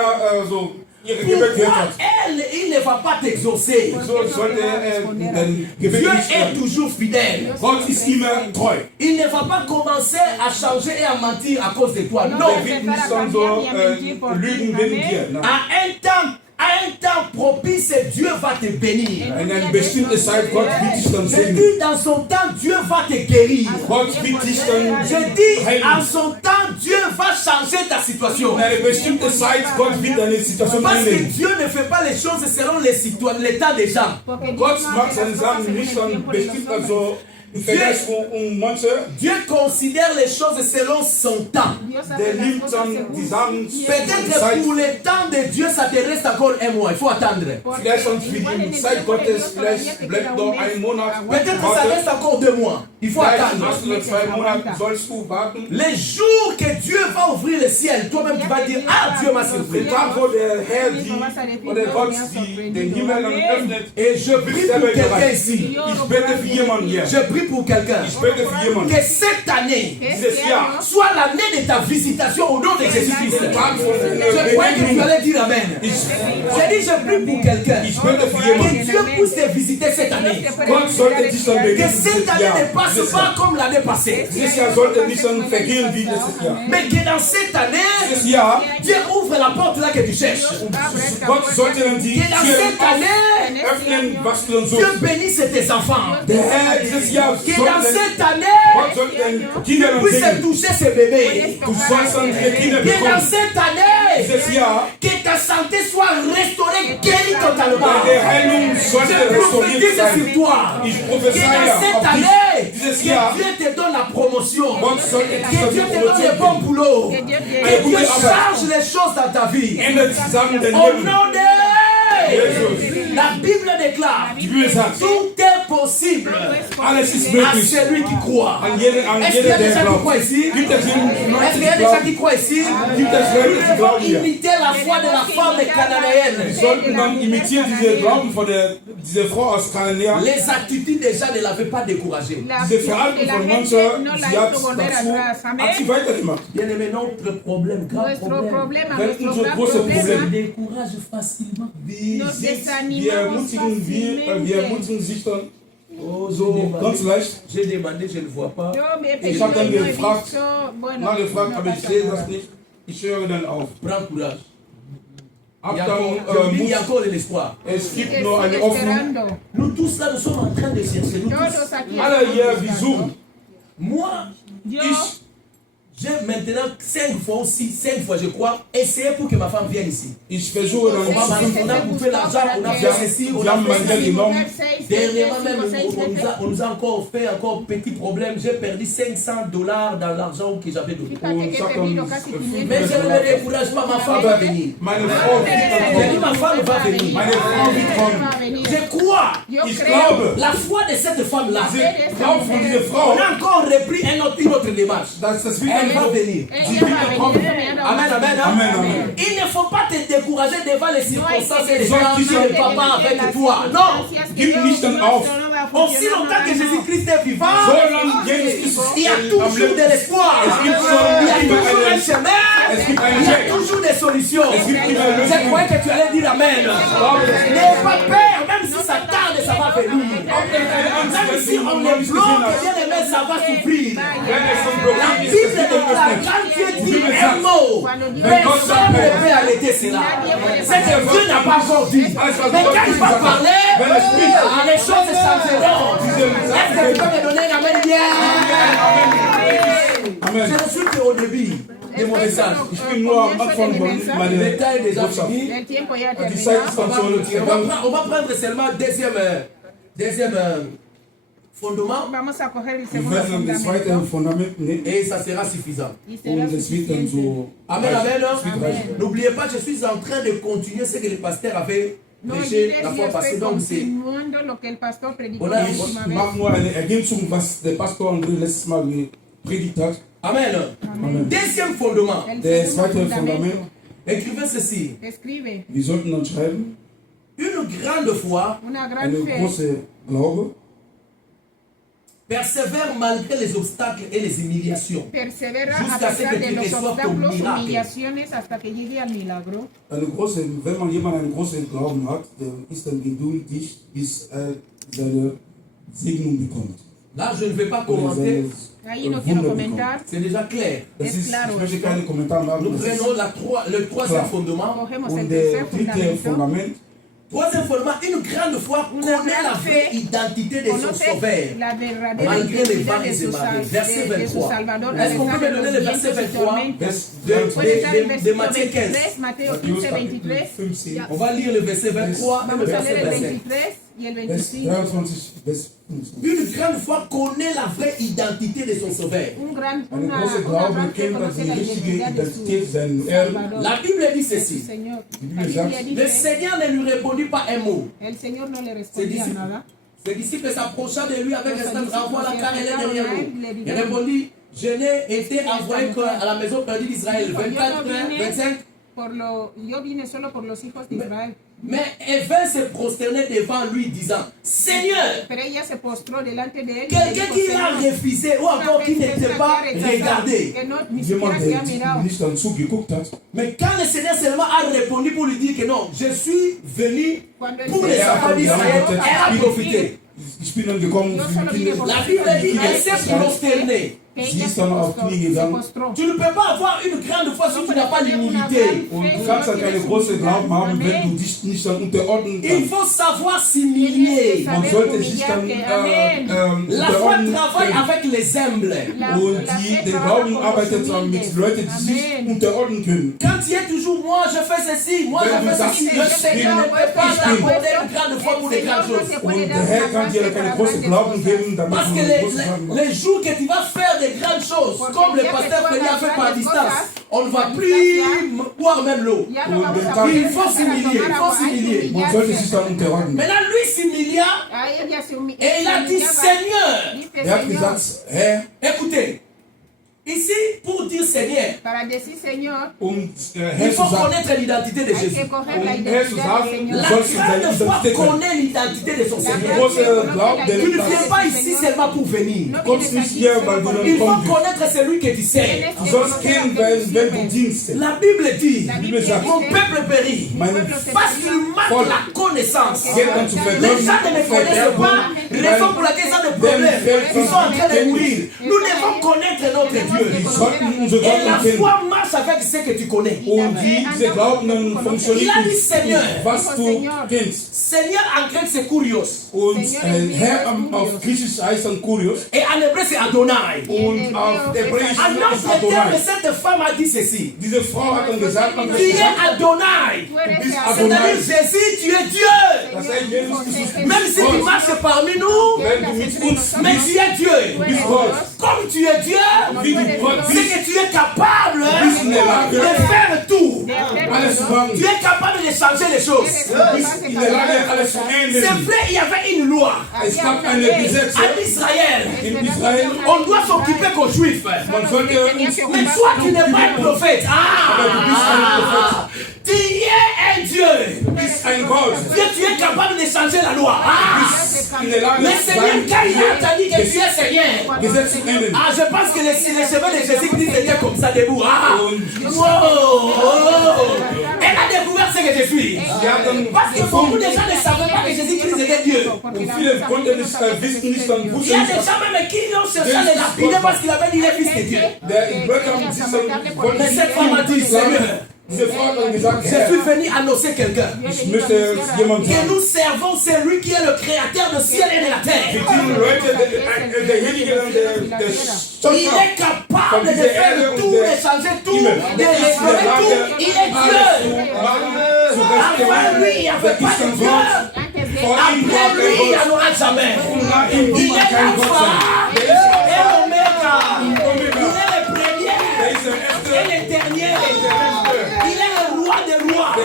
so ihre Gebet gehört pourquoi hat, elle, il ne va pas t'exaucer? so sollte dein Gebet Dieu nicht est hören. toujours fidèle. Gott ist immer treu. Il ne va pas commencer à changer et à mentir à cause de toi. Non. Der wird nicht dann so lügen wegen dir. Nein. À un temps propice, Dieu va te bénir. In einer bestimmten Zeit, Gott wird dich dann Je segnen. dis, dans son temps, Dieu va te guérir. Gott wird dich dann Je dis, en heilen. son temps, Dieu va changer ta situation. In einer bestimmten Zeit, Gott wird deine Situation Parce que ändern. Dieu ne fait pas les choses selon les citoyens, l'état des gens. Gott macht seine Sachen nicht dann bestimmt also im Vergleich manche, Dieu considère les choses selon son temps. der nimmt dann die Sachen Peut-être Zeit. pour le temps de Dieu, ça te reste encore un mois. Il faut attendre. Vielleicht schon für die Zeit Gottes, vielleicht bleibt noch ein Monat. Peut-être que ça reste encore 2 mois. Il faut Vielleicht attendre. hast du noch 2 Monate, sollst du warten. Les jours que Dieu va ouvrir le ciel, toi-même tu vas dire, ah Dieu m'a surpris. Den Tag, wo der Herr oder Gott den Himmel dann öffnet, Et je prie pour quelqu'un ici. ich bete für jemanden hier. Je prie pour quelqu'un. Ich bete für jemanden. Que cette année Dieses Jahr, soit l'année de ta visitation au nom de Jésus-Christ. den Tag von Je croyais que tu Begegnung. allais dire Amen. J'ai dit, je prie pour quelqu'un. Ich bete für Que jemanden. Dieu puisse te visiter cette année. Gott sollte dich dann Que begegnen cette dieses année Jahr. ne passe pas comme l'année passée. Dieses Jahr sollte nicht dann vergehen wie letztes Jahr. Mais que dans cette année, Dieses Jahr, Dieu ouvre la porte là que tu cherches. Gott sollte dann die Que dans cette Türen année, öffnen, was du dann Dieu suchst. bénisse tes enfants. Der Herr dieses Jahr Que dans sollte, cette année, Gott sollte den Kindern dann puisse segnen. toucher ces bébés. Du sollst dann ihre Kinder Que dans bekommen. cette année, Dieses Jahr, que ta santé soit restaurée, guérie totalement. der Heilung sollte Je restauriert prophétise sein. sur toi. Ich Que prophezeie dans cette auf dich. année, Dieses que Jahr, Dieu te donne la promotion. Gott sollte dich Que Dieu dann te donne le bon boulot. Que Dieu te- Que Dieu change les choses dans ta vie. ändert zusammen dein Au Leben. nom de Jesus. la Bible déclare, Die Bibel sagt, tout est possible alles ist à möglich. celui qui croit. An jeden, Est-ce qu'il y a des der gens qui glaubt. croient ici? Gibt es Est-ce qu'il y a des Leute, gens qui croient ici? gibt es Leute, die Nous glauben devons hier? imiter la foi de la femme Wir cananéenne. sollten dann imitieren diese Glauben von dieser Frau aus Kananea. Les attitudes des gens ne l'avaient pas découragé. Diese Verhalten von mancher, sie hat sie weitergemacht. Bien aimé, notre problème, grand Nuestro problème, problema, Wenn nuestro unser gran großes problema, Problem- décourage facilement. Wir ermutigen sich dann Oh, so ganz leicht. j'ai demandé, je ne vois pas. yo me he Ich pedido habe dann y no he gefragt, visto, bueno, nachgefragt, no aber ich pasa sehe nada. das nicht. Ich höre dann auf. Prends courage. Hab Il y a dann encore, il y a Mut. encore de l'espoir. Es gibt Sigue nur eine Hoffnung. esperando. Nous tous là, nous sommes en train de chercher. Nous Todos tous. aquí Alle estamos hier, wir buscando. suchen. Moi, Yo, j'ai maintenant 5 fois aussi, 5 fois je crois, essayé pour que ma femme vienne ici. Ich versuche dann On a coupé l'argent, on a fait ceci, on Wir a haben mein fait Geld ceci. genommen. Dernièrement même, on nous a encore fait encore petit problème. J'ai perdu $500 dans l'argent que j'avais donné. fíjate que he Sacan perdido casi 500 Mais je ne me décourage pas, ma femme va venir. Meine Frau wird J'ai dann dit ma femme va venir. Meine Frau wird kommen. Je crois. Yo Ich creo glaube, La foi de cette femme-là. diese Glauben von dieser Frau, On a encore repris une autre démarche. dass das Elle va wieder venir. ella va a venir, ella va a Amen, venir. amen, Amen, amen. Il ne faut pas te décourager devant les circonstances et les Soll gens ich qui sagen, ne va pas avec toi. Non. Gib nicht dann auf. Aussi longtemps que Jésus-Christ est vivant, Solange Jesus Christus il y a am toujours Leben de l'espoir. Es gibt so Il y a immer toujours un einen, chemin. es gibt einen Il y a Weg. toujours des solutions. Es gibt immer Je Lösungen. croyais que tu allais dire Amen. N'aie pas peur, même si ça tarde, ça va venir. Auch wenn eine Angst Même si on est bloqué, bien aimé, ça va souffrir. La Bible déclare, quand Dieu dit un mot, personne ne peut arrêter cela. C'est que Dieu n'a pas encore dit. Mais quand il va parler, les choses changeront. Est-ce que tu peux me donner un amen bien? Je ne suis qu'au début de mon message. Le détail est déjà fini. On va prendre seulement deuxième fondement. Vamos a coger el Wir segundo werden das zweite fundamento. Fundament nehmen Et ça sera suffisant. Y será und es wird dann suficiente. so Amen, amen. Amen. N'oubliez pas, je suis en train de continuer ce que le pasteur avait No prêché olvides, la yo fois passée. estoy Donc c'est continuando lo que el pastor predicó Hola, la Ich última vez. mache nur eine Ergänzung, was der Pastor André letztes Mal gepredigt hat. Amen. Amen. Deuxième fondement. El Der segundo zweite fundamento. Fundament, Écrivez ceci. Escribe wir sollten dann schreiben, una gran eine fe. große Glaube, Persévère malgré les obstacles et les humiliations. Persevera a Jusqu'à ce pesar que de tu los reçoives ton obstáculos, miracle. humillaciones, hasta que llegue al milagro. wenn man jemand einen großen Glauben hat, der ist dann geduldig, bis er seine Segnung bekommt. Là, je ne vais pas Oder commenter. Ahí no Wunder quiero bekommt. comentar. C'est déjà clair. Das Es ist, claro, ich möchte esto. keine Kommentare machen. Nous Das ist prenons le troisième Klar. fondement. Cogemos el und der tercer dritte fundamento. Fundament, Troisième fondement, une grande foi connaît la vraie identité de son Conoce sauveur. la verdadera Malgré les identidad vents de et su, les marées. Verset de su 23. Salvador. a Est-ce qu'on pesar peut de me los donner le verset vientos y 23 tormentas. Vers Puede estar el de versículo Matthieu 15? 23, Mateo Matthäus 15, Kapitel 23. 15, On va lire le verset 23 et le Vamos a verset leer el 25. 23 y el Vers 25. 23, Vers 15. Une grande foi connaît la vraie identité de son sauveur. Eine große Glaube kennt das die richtige Identität seines Herrn. Salvador. La Bible dit De su ceci. Señor. Biblia La Biblia sagt, Le dice, Seigneur ne lui répondit pas un mot. el Señor no le Ses respondía disciples, nada. ses disciples s'approcha de lui avec un stand renvoie la car elle est disciples derrière nous. Il répondit, je n'ai été envoyé qu'à la maison perdue d'Israël. 24, 25. Yo vine solo por los hijos de Israel. Mais elle vint se prosterner devant lui, disant, Seigneur, Pero ella se postró delante de él. y le quelqu'un dijo, qui l'a "Señor, refusé ou encore qui n'était pas regardé. que no, ni siquiera Jemand, te ha der mirado. nicht dann zugeguckt hat. Mais quand le Seigneur seulement a répondu pour lui dire que non, je suis venu Cuando el pour les Señor enfants d'Israël, elle a profité. Ich bin dann gekommen, Yo für solo die vine Kinder. por La los Bible hijos de dit, elle Israel. s'est prosternée. Que Sie ella ist se dann auf postró, Knie se gegangen. postró. Tu ne peux pas avoir une grande foi si tu n'as pas l'humilité. Und du kannst dann keine große Glauben haben, wenn du dich nicht dann unterordnen Il kannst. faut savoir s'humilier. Man sollte sich dann La foi unterordnen travaille können. avec les humbles. Und der Glauben arbeitet dann mit Leuten, die sich unterordnen können. Quand tu es toujours moi, je fais ceci, moi je fais ceci, le Seigneur ne peut pas t'accorder une grande foi pour des grandes choses. Und der Herr kann dir keine großen Glauben geben, damit Parce du que große Sachen machst. les jours que tu vas faire des grandes choses, comme le pasteur Freddy a fait par distance, on ne va plus boire même l'eau. Ya no vamos a Il poder faut s'humilier, il faut s'humilier. Man sollte sich dann unterordnen. Maintenant, lui s'humilia A ella se humi- et il a dit, humillaba. Seigneur, Dice, Er hat Señor, gesagt, Herr, écoutez, ici, pour dire Seigneur, para decir Señor, Herr il faut zu sagen, connaître l'identité de hay Jésus. que coger la Herr zu identidad del sagen, Señor. La sollst du grande seine foi Identität kennen. connaît l'identité de son Seigneur. große Glauben, Tu ne der viens pas ici seulement pour venir. No kommst vienes nicht aquí hier, solo weil du por dann Il faut kommst. connaître celui que tu sais. Tienes Du que sollst conocer kennen, a quien wenn du sirves. dienst. La Bible dit, La Biblia Biblia sagt, mon dice, peuple périt Mein parce qu'il manque la connaissance. geht dann zu Les gens ne me connaissent pas, raison pour laquelle ils ont des problèmes. Ils sont en train de mourir. Nous devons connaître notre Dieu. sollten unsere Et la Gott kennen. foi marche avec ce que tu connais. Und diese Glauben dann funktioniert Il a dit, Seigneur. mit was du kennst. Seigneur en grec c'est Kurios. Und Herr auf Griechisch heißt dann Kurios. Et en hébreu c'est Adonai. Und auf Hebräisch En ist autre terme, Adonai. cette femme a dit ceci. Diese Frau hat dann gesagt, Tu es Adonai. tú eres bist C'est-à-dire Adonai. Jésus, tu es Dieu. Das heißt, Jesus Christus ist Même si tu Gott. marches parmi nous, Wenn du mit uns mais tu bist, es Dieu. bist Gott. Comme tu es Dieu, Wie du Gott c'est bist, que tu es capable bist in der Lage, de faire tout. alles zu machen. Tu es capable de changer les choses. Bist in der Lage, alles zu C'est ändern. vrai, il y avait une loi Es gab eine Gesetze en Israël. in Israel. On doit s'occuper qu'aux Juifs. Man sollte uns Mais toi, tu n'es pas un prophète. Ah, tu es un Dieu. Du bist ein Gott. Dieu, tu es capable de changer la loi. Ah, In der Lage, le Seigneur, quand il a entendu que tu es Seigneur, Gesetz zu ändern. ah, je pense que les cheveux de Jésus-Christ étaient comme ça debout. Ah, Und wow. Elle a découvert ce que je suis. sie hat dann Parce que beaucoup de gens ne savaient pas que je Jésus-Christ était Dieu. Und viele konnten nicht, wissen nicht, dann Il y wussten a nicht, des gens même qui l'ont cherché à le lapider parce qu'il avait dit il est fils de Dieu. der in Böckern sich dann wollten Mais cette femme a dit, Seigneur, diese Frau hat dann gesagt, je Herr, suis venu annoncer quelqu'un. ich möchte jemand Que sagen. nous servons celui qui est le créateur du ciel et de la Wir terre. dienen Leute, derjenige, der Il Schöpfer est capable de faire tout, de changer tout, de restaurer tout. Il est Dieu. Avant lui, il n'y avait pas de Dieu. Après lui, il n'y en aura jamais. Il est l'alpha et l'oméga. Il est le premier et le dernier. Il est le roi des rois. Il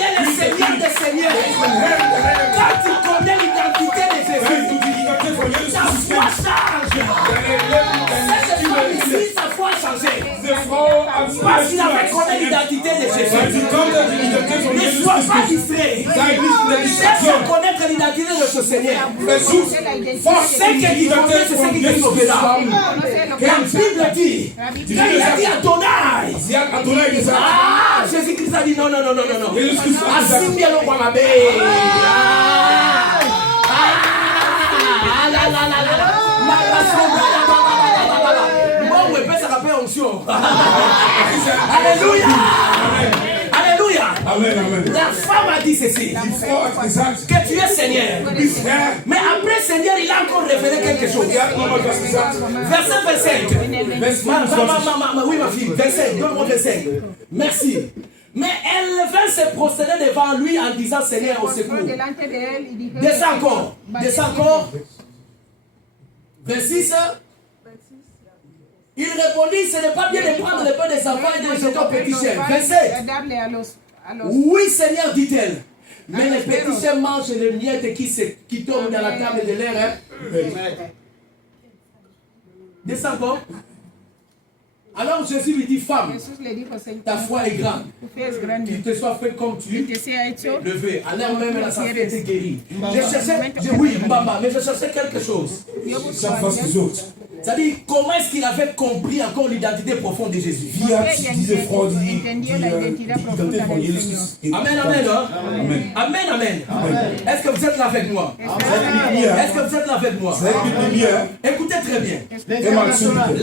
est le seigneur des seigneurs. Quand tu connais l'identité de Jésus, sa foi change. Cette femme ici, sa foi a changé. Parce qu'il avait connu l'identité de Jésus. Ne sois pas distrait. Cherche à connaître l'identité de ce Seigneur. Ce que tu connais, c'est ce qui te sauvera. La Bible dit, quand il a dit Adonai, ah, Jésus-Christ a dit non. Assis bien au Guamabé. Bon, on peut se rappeler onction. Alléluia. Alléluia. Amen. La femme a dit ceci. Die Frau hat gesagt, Que tu es Seigneur. du bist Herr. Mais après Seigneur, il a encore révélé quelque chose. Er hat nochmal was gesagt. Verset 25. Oui, ma fille. 25. Donne-moi 25. Merci. Mais elle vint se prosterner devant lui en disant Seigneur, au secours. Descends encore. 26. Il répondit, ce n'est pas bien de prendre le pain des enfants et de les jeter aux petits chiens. 27. Oui, Seigneur, dit-elle. Mais les petits chiens mangent les miettes qui tombent dans la table de l'air. Descends encore. Alors Jésus lui dit, femme, ta foi est grande. Qu'il te soit fait comme tu le veux. Alors même la santé était guérie. Mais je cherchais quelque chose. Ich habe was gesucht. C'est-à-dire, comment est-ce qu'il avait compris encore l'identité profonde de Jésus? Wie hat diese Frau die Identität von Jesus Amen. Amen. Est-ce que vous êtes là avec moi? Est-ce que vous êtes là avec moi? Seid mit mir. Écoutez très bien. Immer zu bitte.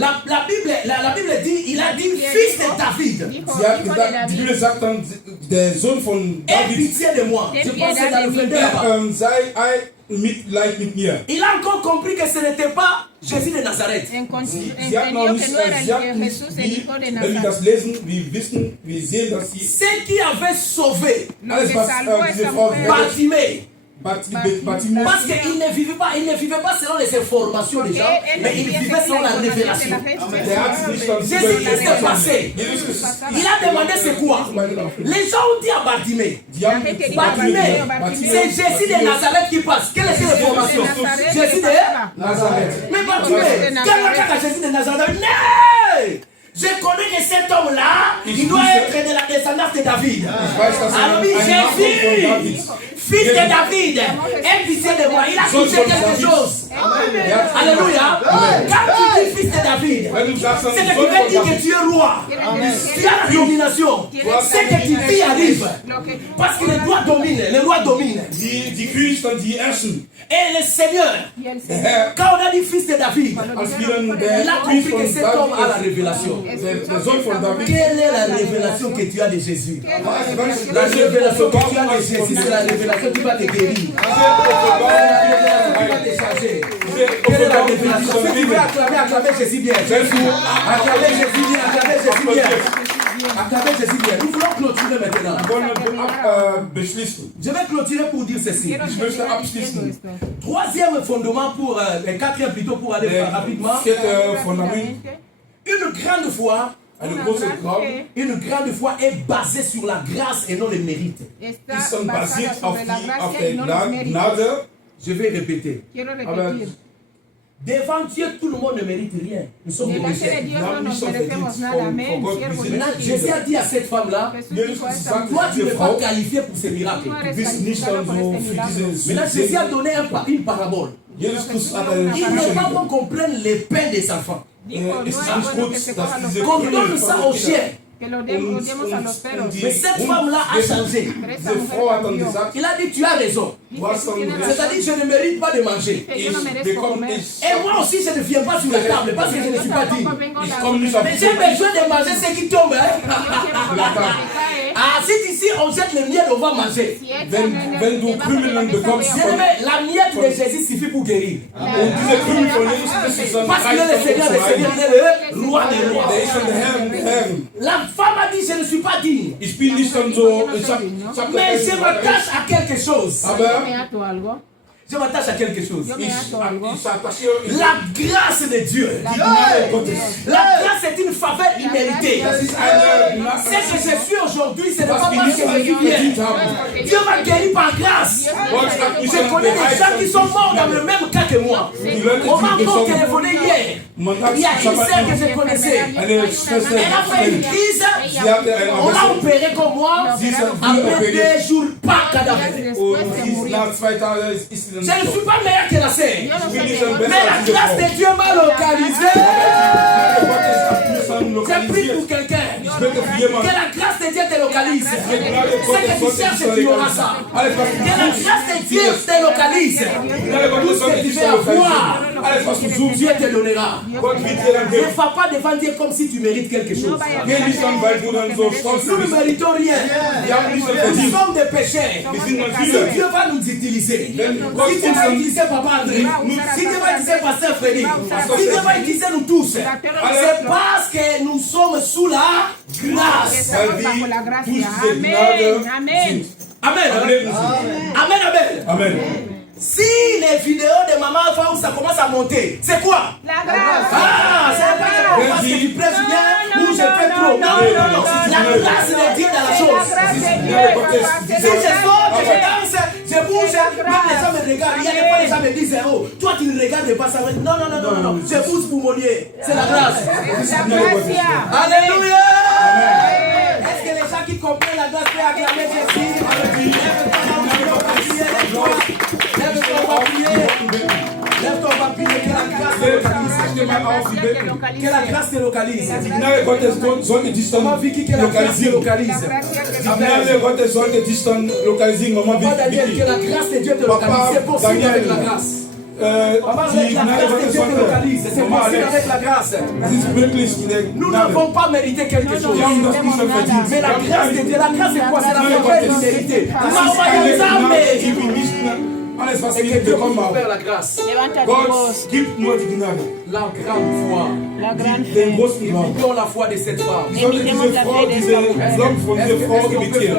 La Bible dit, il a dit fils de David. Sie hat gesagt, die Bibel sagt dann, der Sohn von Aie David, pitié de moi. Je pense que c'est dans le 22 là-bas. sei ein Mitleid mit mir. Il a encore compris que ce n'était pas Jésus de Nazareth. Sie hat noch nicht, wenn wir das lesen, wir sehen, dass sie Ce qui avait sauvé alles, was diese Frau Bartimée. Bartimäus, Parce qu'il ne vivait pas selon les informations des gens, mais il vivait selon la révélation. der hat sich nicht dann Jésus-Christ est passé. Jesus Christus. Il a demandé c'est quoi? Les gens ont dit à Bartimée, Die haben Bartimée, c'est Jésus de Nazareth qui passe. Quelle était l'information? Jésus de Nazareth. Mais Bartimée, quel est Jésus de Nazareth? Non! Je connais que cet homme-là, il doit être de la descendance de David. Alors oui, Jésus, fils de David, aie pitié de moi. Il a touché quelque chose. Alléluia. Quand tu dis fils de David, c'est que tu veux dire que tu es roi. Tu as la domination. C'est que tu vis arrive. Parce que le roi domine. Die Königin, die herrschen. Et le Seigneur, quand on a dit fils de David, il a compris que cet homme a la révélation. Der Sohn von David. Quelle est la révélation que tu as de Jésus? La révélation que tu as de Jésus, c'est la révélation qui va te guérir. Qui va te changer. Quelle est la révélation? Si tu veux acclamer Jésus bien. Acclamer Jésus bien. Acclamer Jésus bien. Nous voulons clôturer maintenant. Je vais clôturer pour dire ceci. Ich möchte abschließen. Troisième fondement pour, quatrième plutôt pour aller rapidement. Fundament. Une grande foi. Eine große Glaube Une grande foi est basée sur la grâce et non le mérite. ist dann basiert auf der Gnade. Je vais répéter. Aber Devant Dieu, tout le monde ne mérite rien. Nous sommes des pécheurs. Maintenant, Jésus a dit à cette femme-là, toi tu n'es pas qualifié pour ces miracles. Maintenant, Jésus a donné une parabole. Il ne pas qu'on comprenne les peines des enfants. Qu'on donne ça aux chiens. Mais cette femme-là a changé. Il a dit, tu as raison. C'est-à-dire que je ne mérite pas de manger. Que yo no merezco comer. Et moi aussi, je ne viens pas sur la table parce que je ne suis pas digne. Tampoco vengo a la- Mais j'ai besoin de manger ce qui tombe. Hein? Yo quiero comer lo que cae. Ah, si ici on jette le miel, on va manger. Si echan Wenn- en el- wenn du debajo de la Krümel mesa, bekommst, voy a Bien aimé, la miette de Jésus suffit pour guérir. Und diese Krümel von Jesus, das ist ein Parce qu'il est le Seigneur, le Seigneur, il est le roi des rois. Der ist schon der Herr, der Herren. La femme a dit, je ne suis pas digne. Ich bin nicht dann so, ich hab Mais je m'attache à quelque chose. Yo aber me ato a algo. Je m'attache à quelque chose. Yo me ato a algo. ich attaché, La grâce de Dieu. die Gnade Gottes. La grâce est une faveur imméritée. Das ist eine Gnade, Ce que je suis aujourd'hui, ce n'est pas was wir parce nicht que je suis verdient bien. haben. Dieu m'a guéri par grâce. Gott hat mich Je connais des gens qui sont morts dans le même cas que moi. Die Leute, On m'a die encore gestorben téléphoné hier. Man hat Il y a une sœur que je connaissais. eine Schwester, Elle a fait une crise. sie hatte eine On l'a Abwechslung opéré comme moi. Sie ist Après operiert 2 jours, pas cadavre. und sie ist nach 2 Tagen ist sie dann Je ne suis pas meilleur que la sœur. Yo no Ich bin soy nicht ein mejor. Mais besser la als diese grâce Frau. de Dieu m'a localisé. Gottes hat mich dann J'ai pris lokalisiert. pour quelqu'un. Ich bitte für jemanden, Que la grâce de Dieu te localise. die Gnade Ce que Gottes tu sollte cherches, dich tu auras ça. Alles, was du Que la suchst, grâce de Dieu te localise. die Gnade Gottes Tout ce sollte que tu dich veux avoir, lokalisieren. Alles, was du suchst, Dieu te donnera. Gott wird dir dann Ne geben. va pas devant Dieu comme si tu mérites quelque chose. Geh nicht dann, weil du dann so stolz Nous ne bist. méritons rien. Wir haben nicht so Nous verdient. sommes des pécheurs. Wir sind nur Si Sünder. Dieu va nous utiliser, Wenn Gott si Dieu uns va dann utiliser Papa André, si Dieu va utiliser Pasteur Frédéric, si Dieu va utiliser nous tous, c'est parce que nous sommes sous la grâce. weil wir durch diese Amen. Gnade Amen. sind. Amen. Am Leben sind. Amen, amen. Amen. Si les vidéos de Maman Alpha où ça commence à monter, c'est quoi? La grâce. Ah, c'est pas parce que tu prêches bien ou je fais trop. Non, non, non. La grâce de Dieu dans la chose. Si je sors, que je danse, je bouge, même les gens me regardent. Il y a des fois les gens me disent, oh, toi tu ne regardes pas ça. Non, non, non, non, non, non. Je bouge pour mon Dieu. C'est la grâce. Alléluia. Est-ce que les gens qui comprennent la grâce peuvent acclamer Jésus? Lève-toi, on va prier. Lève-toi, on va prier. Que la grâce te localise. Que la grâce te localise. Die Gnade Gottes sollte dich dann Maman Vicky, que la grâce te lokalisieren. localise. Die Gnade Gottes sollte dich dann lokalisieren, Mama Papa Daniel, Vicky. que la grâce de Dieu te localise. C'est possible avec la grâce. Papa, Die la Gnade grâce de Gottes Dieu te localise. C'est sollte Mama possible Alex. avec la grâce. Das ist wirklich mit der Nous Gnade. n'avons pas mérité quelque chose. Wir haben das nicht so verdient. Mais la grâce de Dieu, la grâce c'est quoi? C'est la faveur immérité. Das ist eine Gnade, die wir nicht mehr, alles was Et wir que Dieu bekommen peut faire haben. la grâce. Levanta tu Gott voz. gibt nur die Gnade. La grande foi. La grande Den fe. großen Glauben. Imitons la foi de cette femme. Ich sollte diese Frau, diese Glauben von dieser Frau imitieren.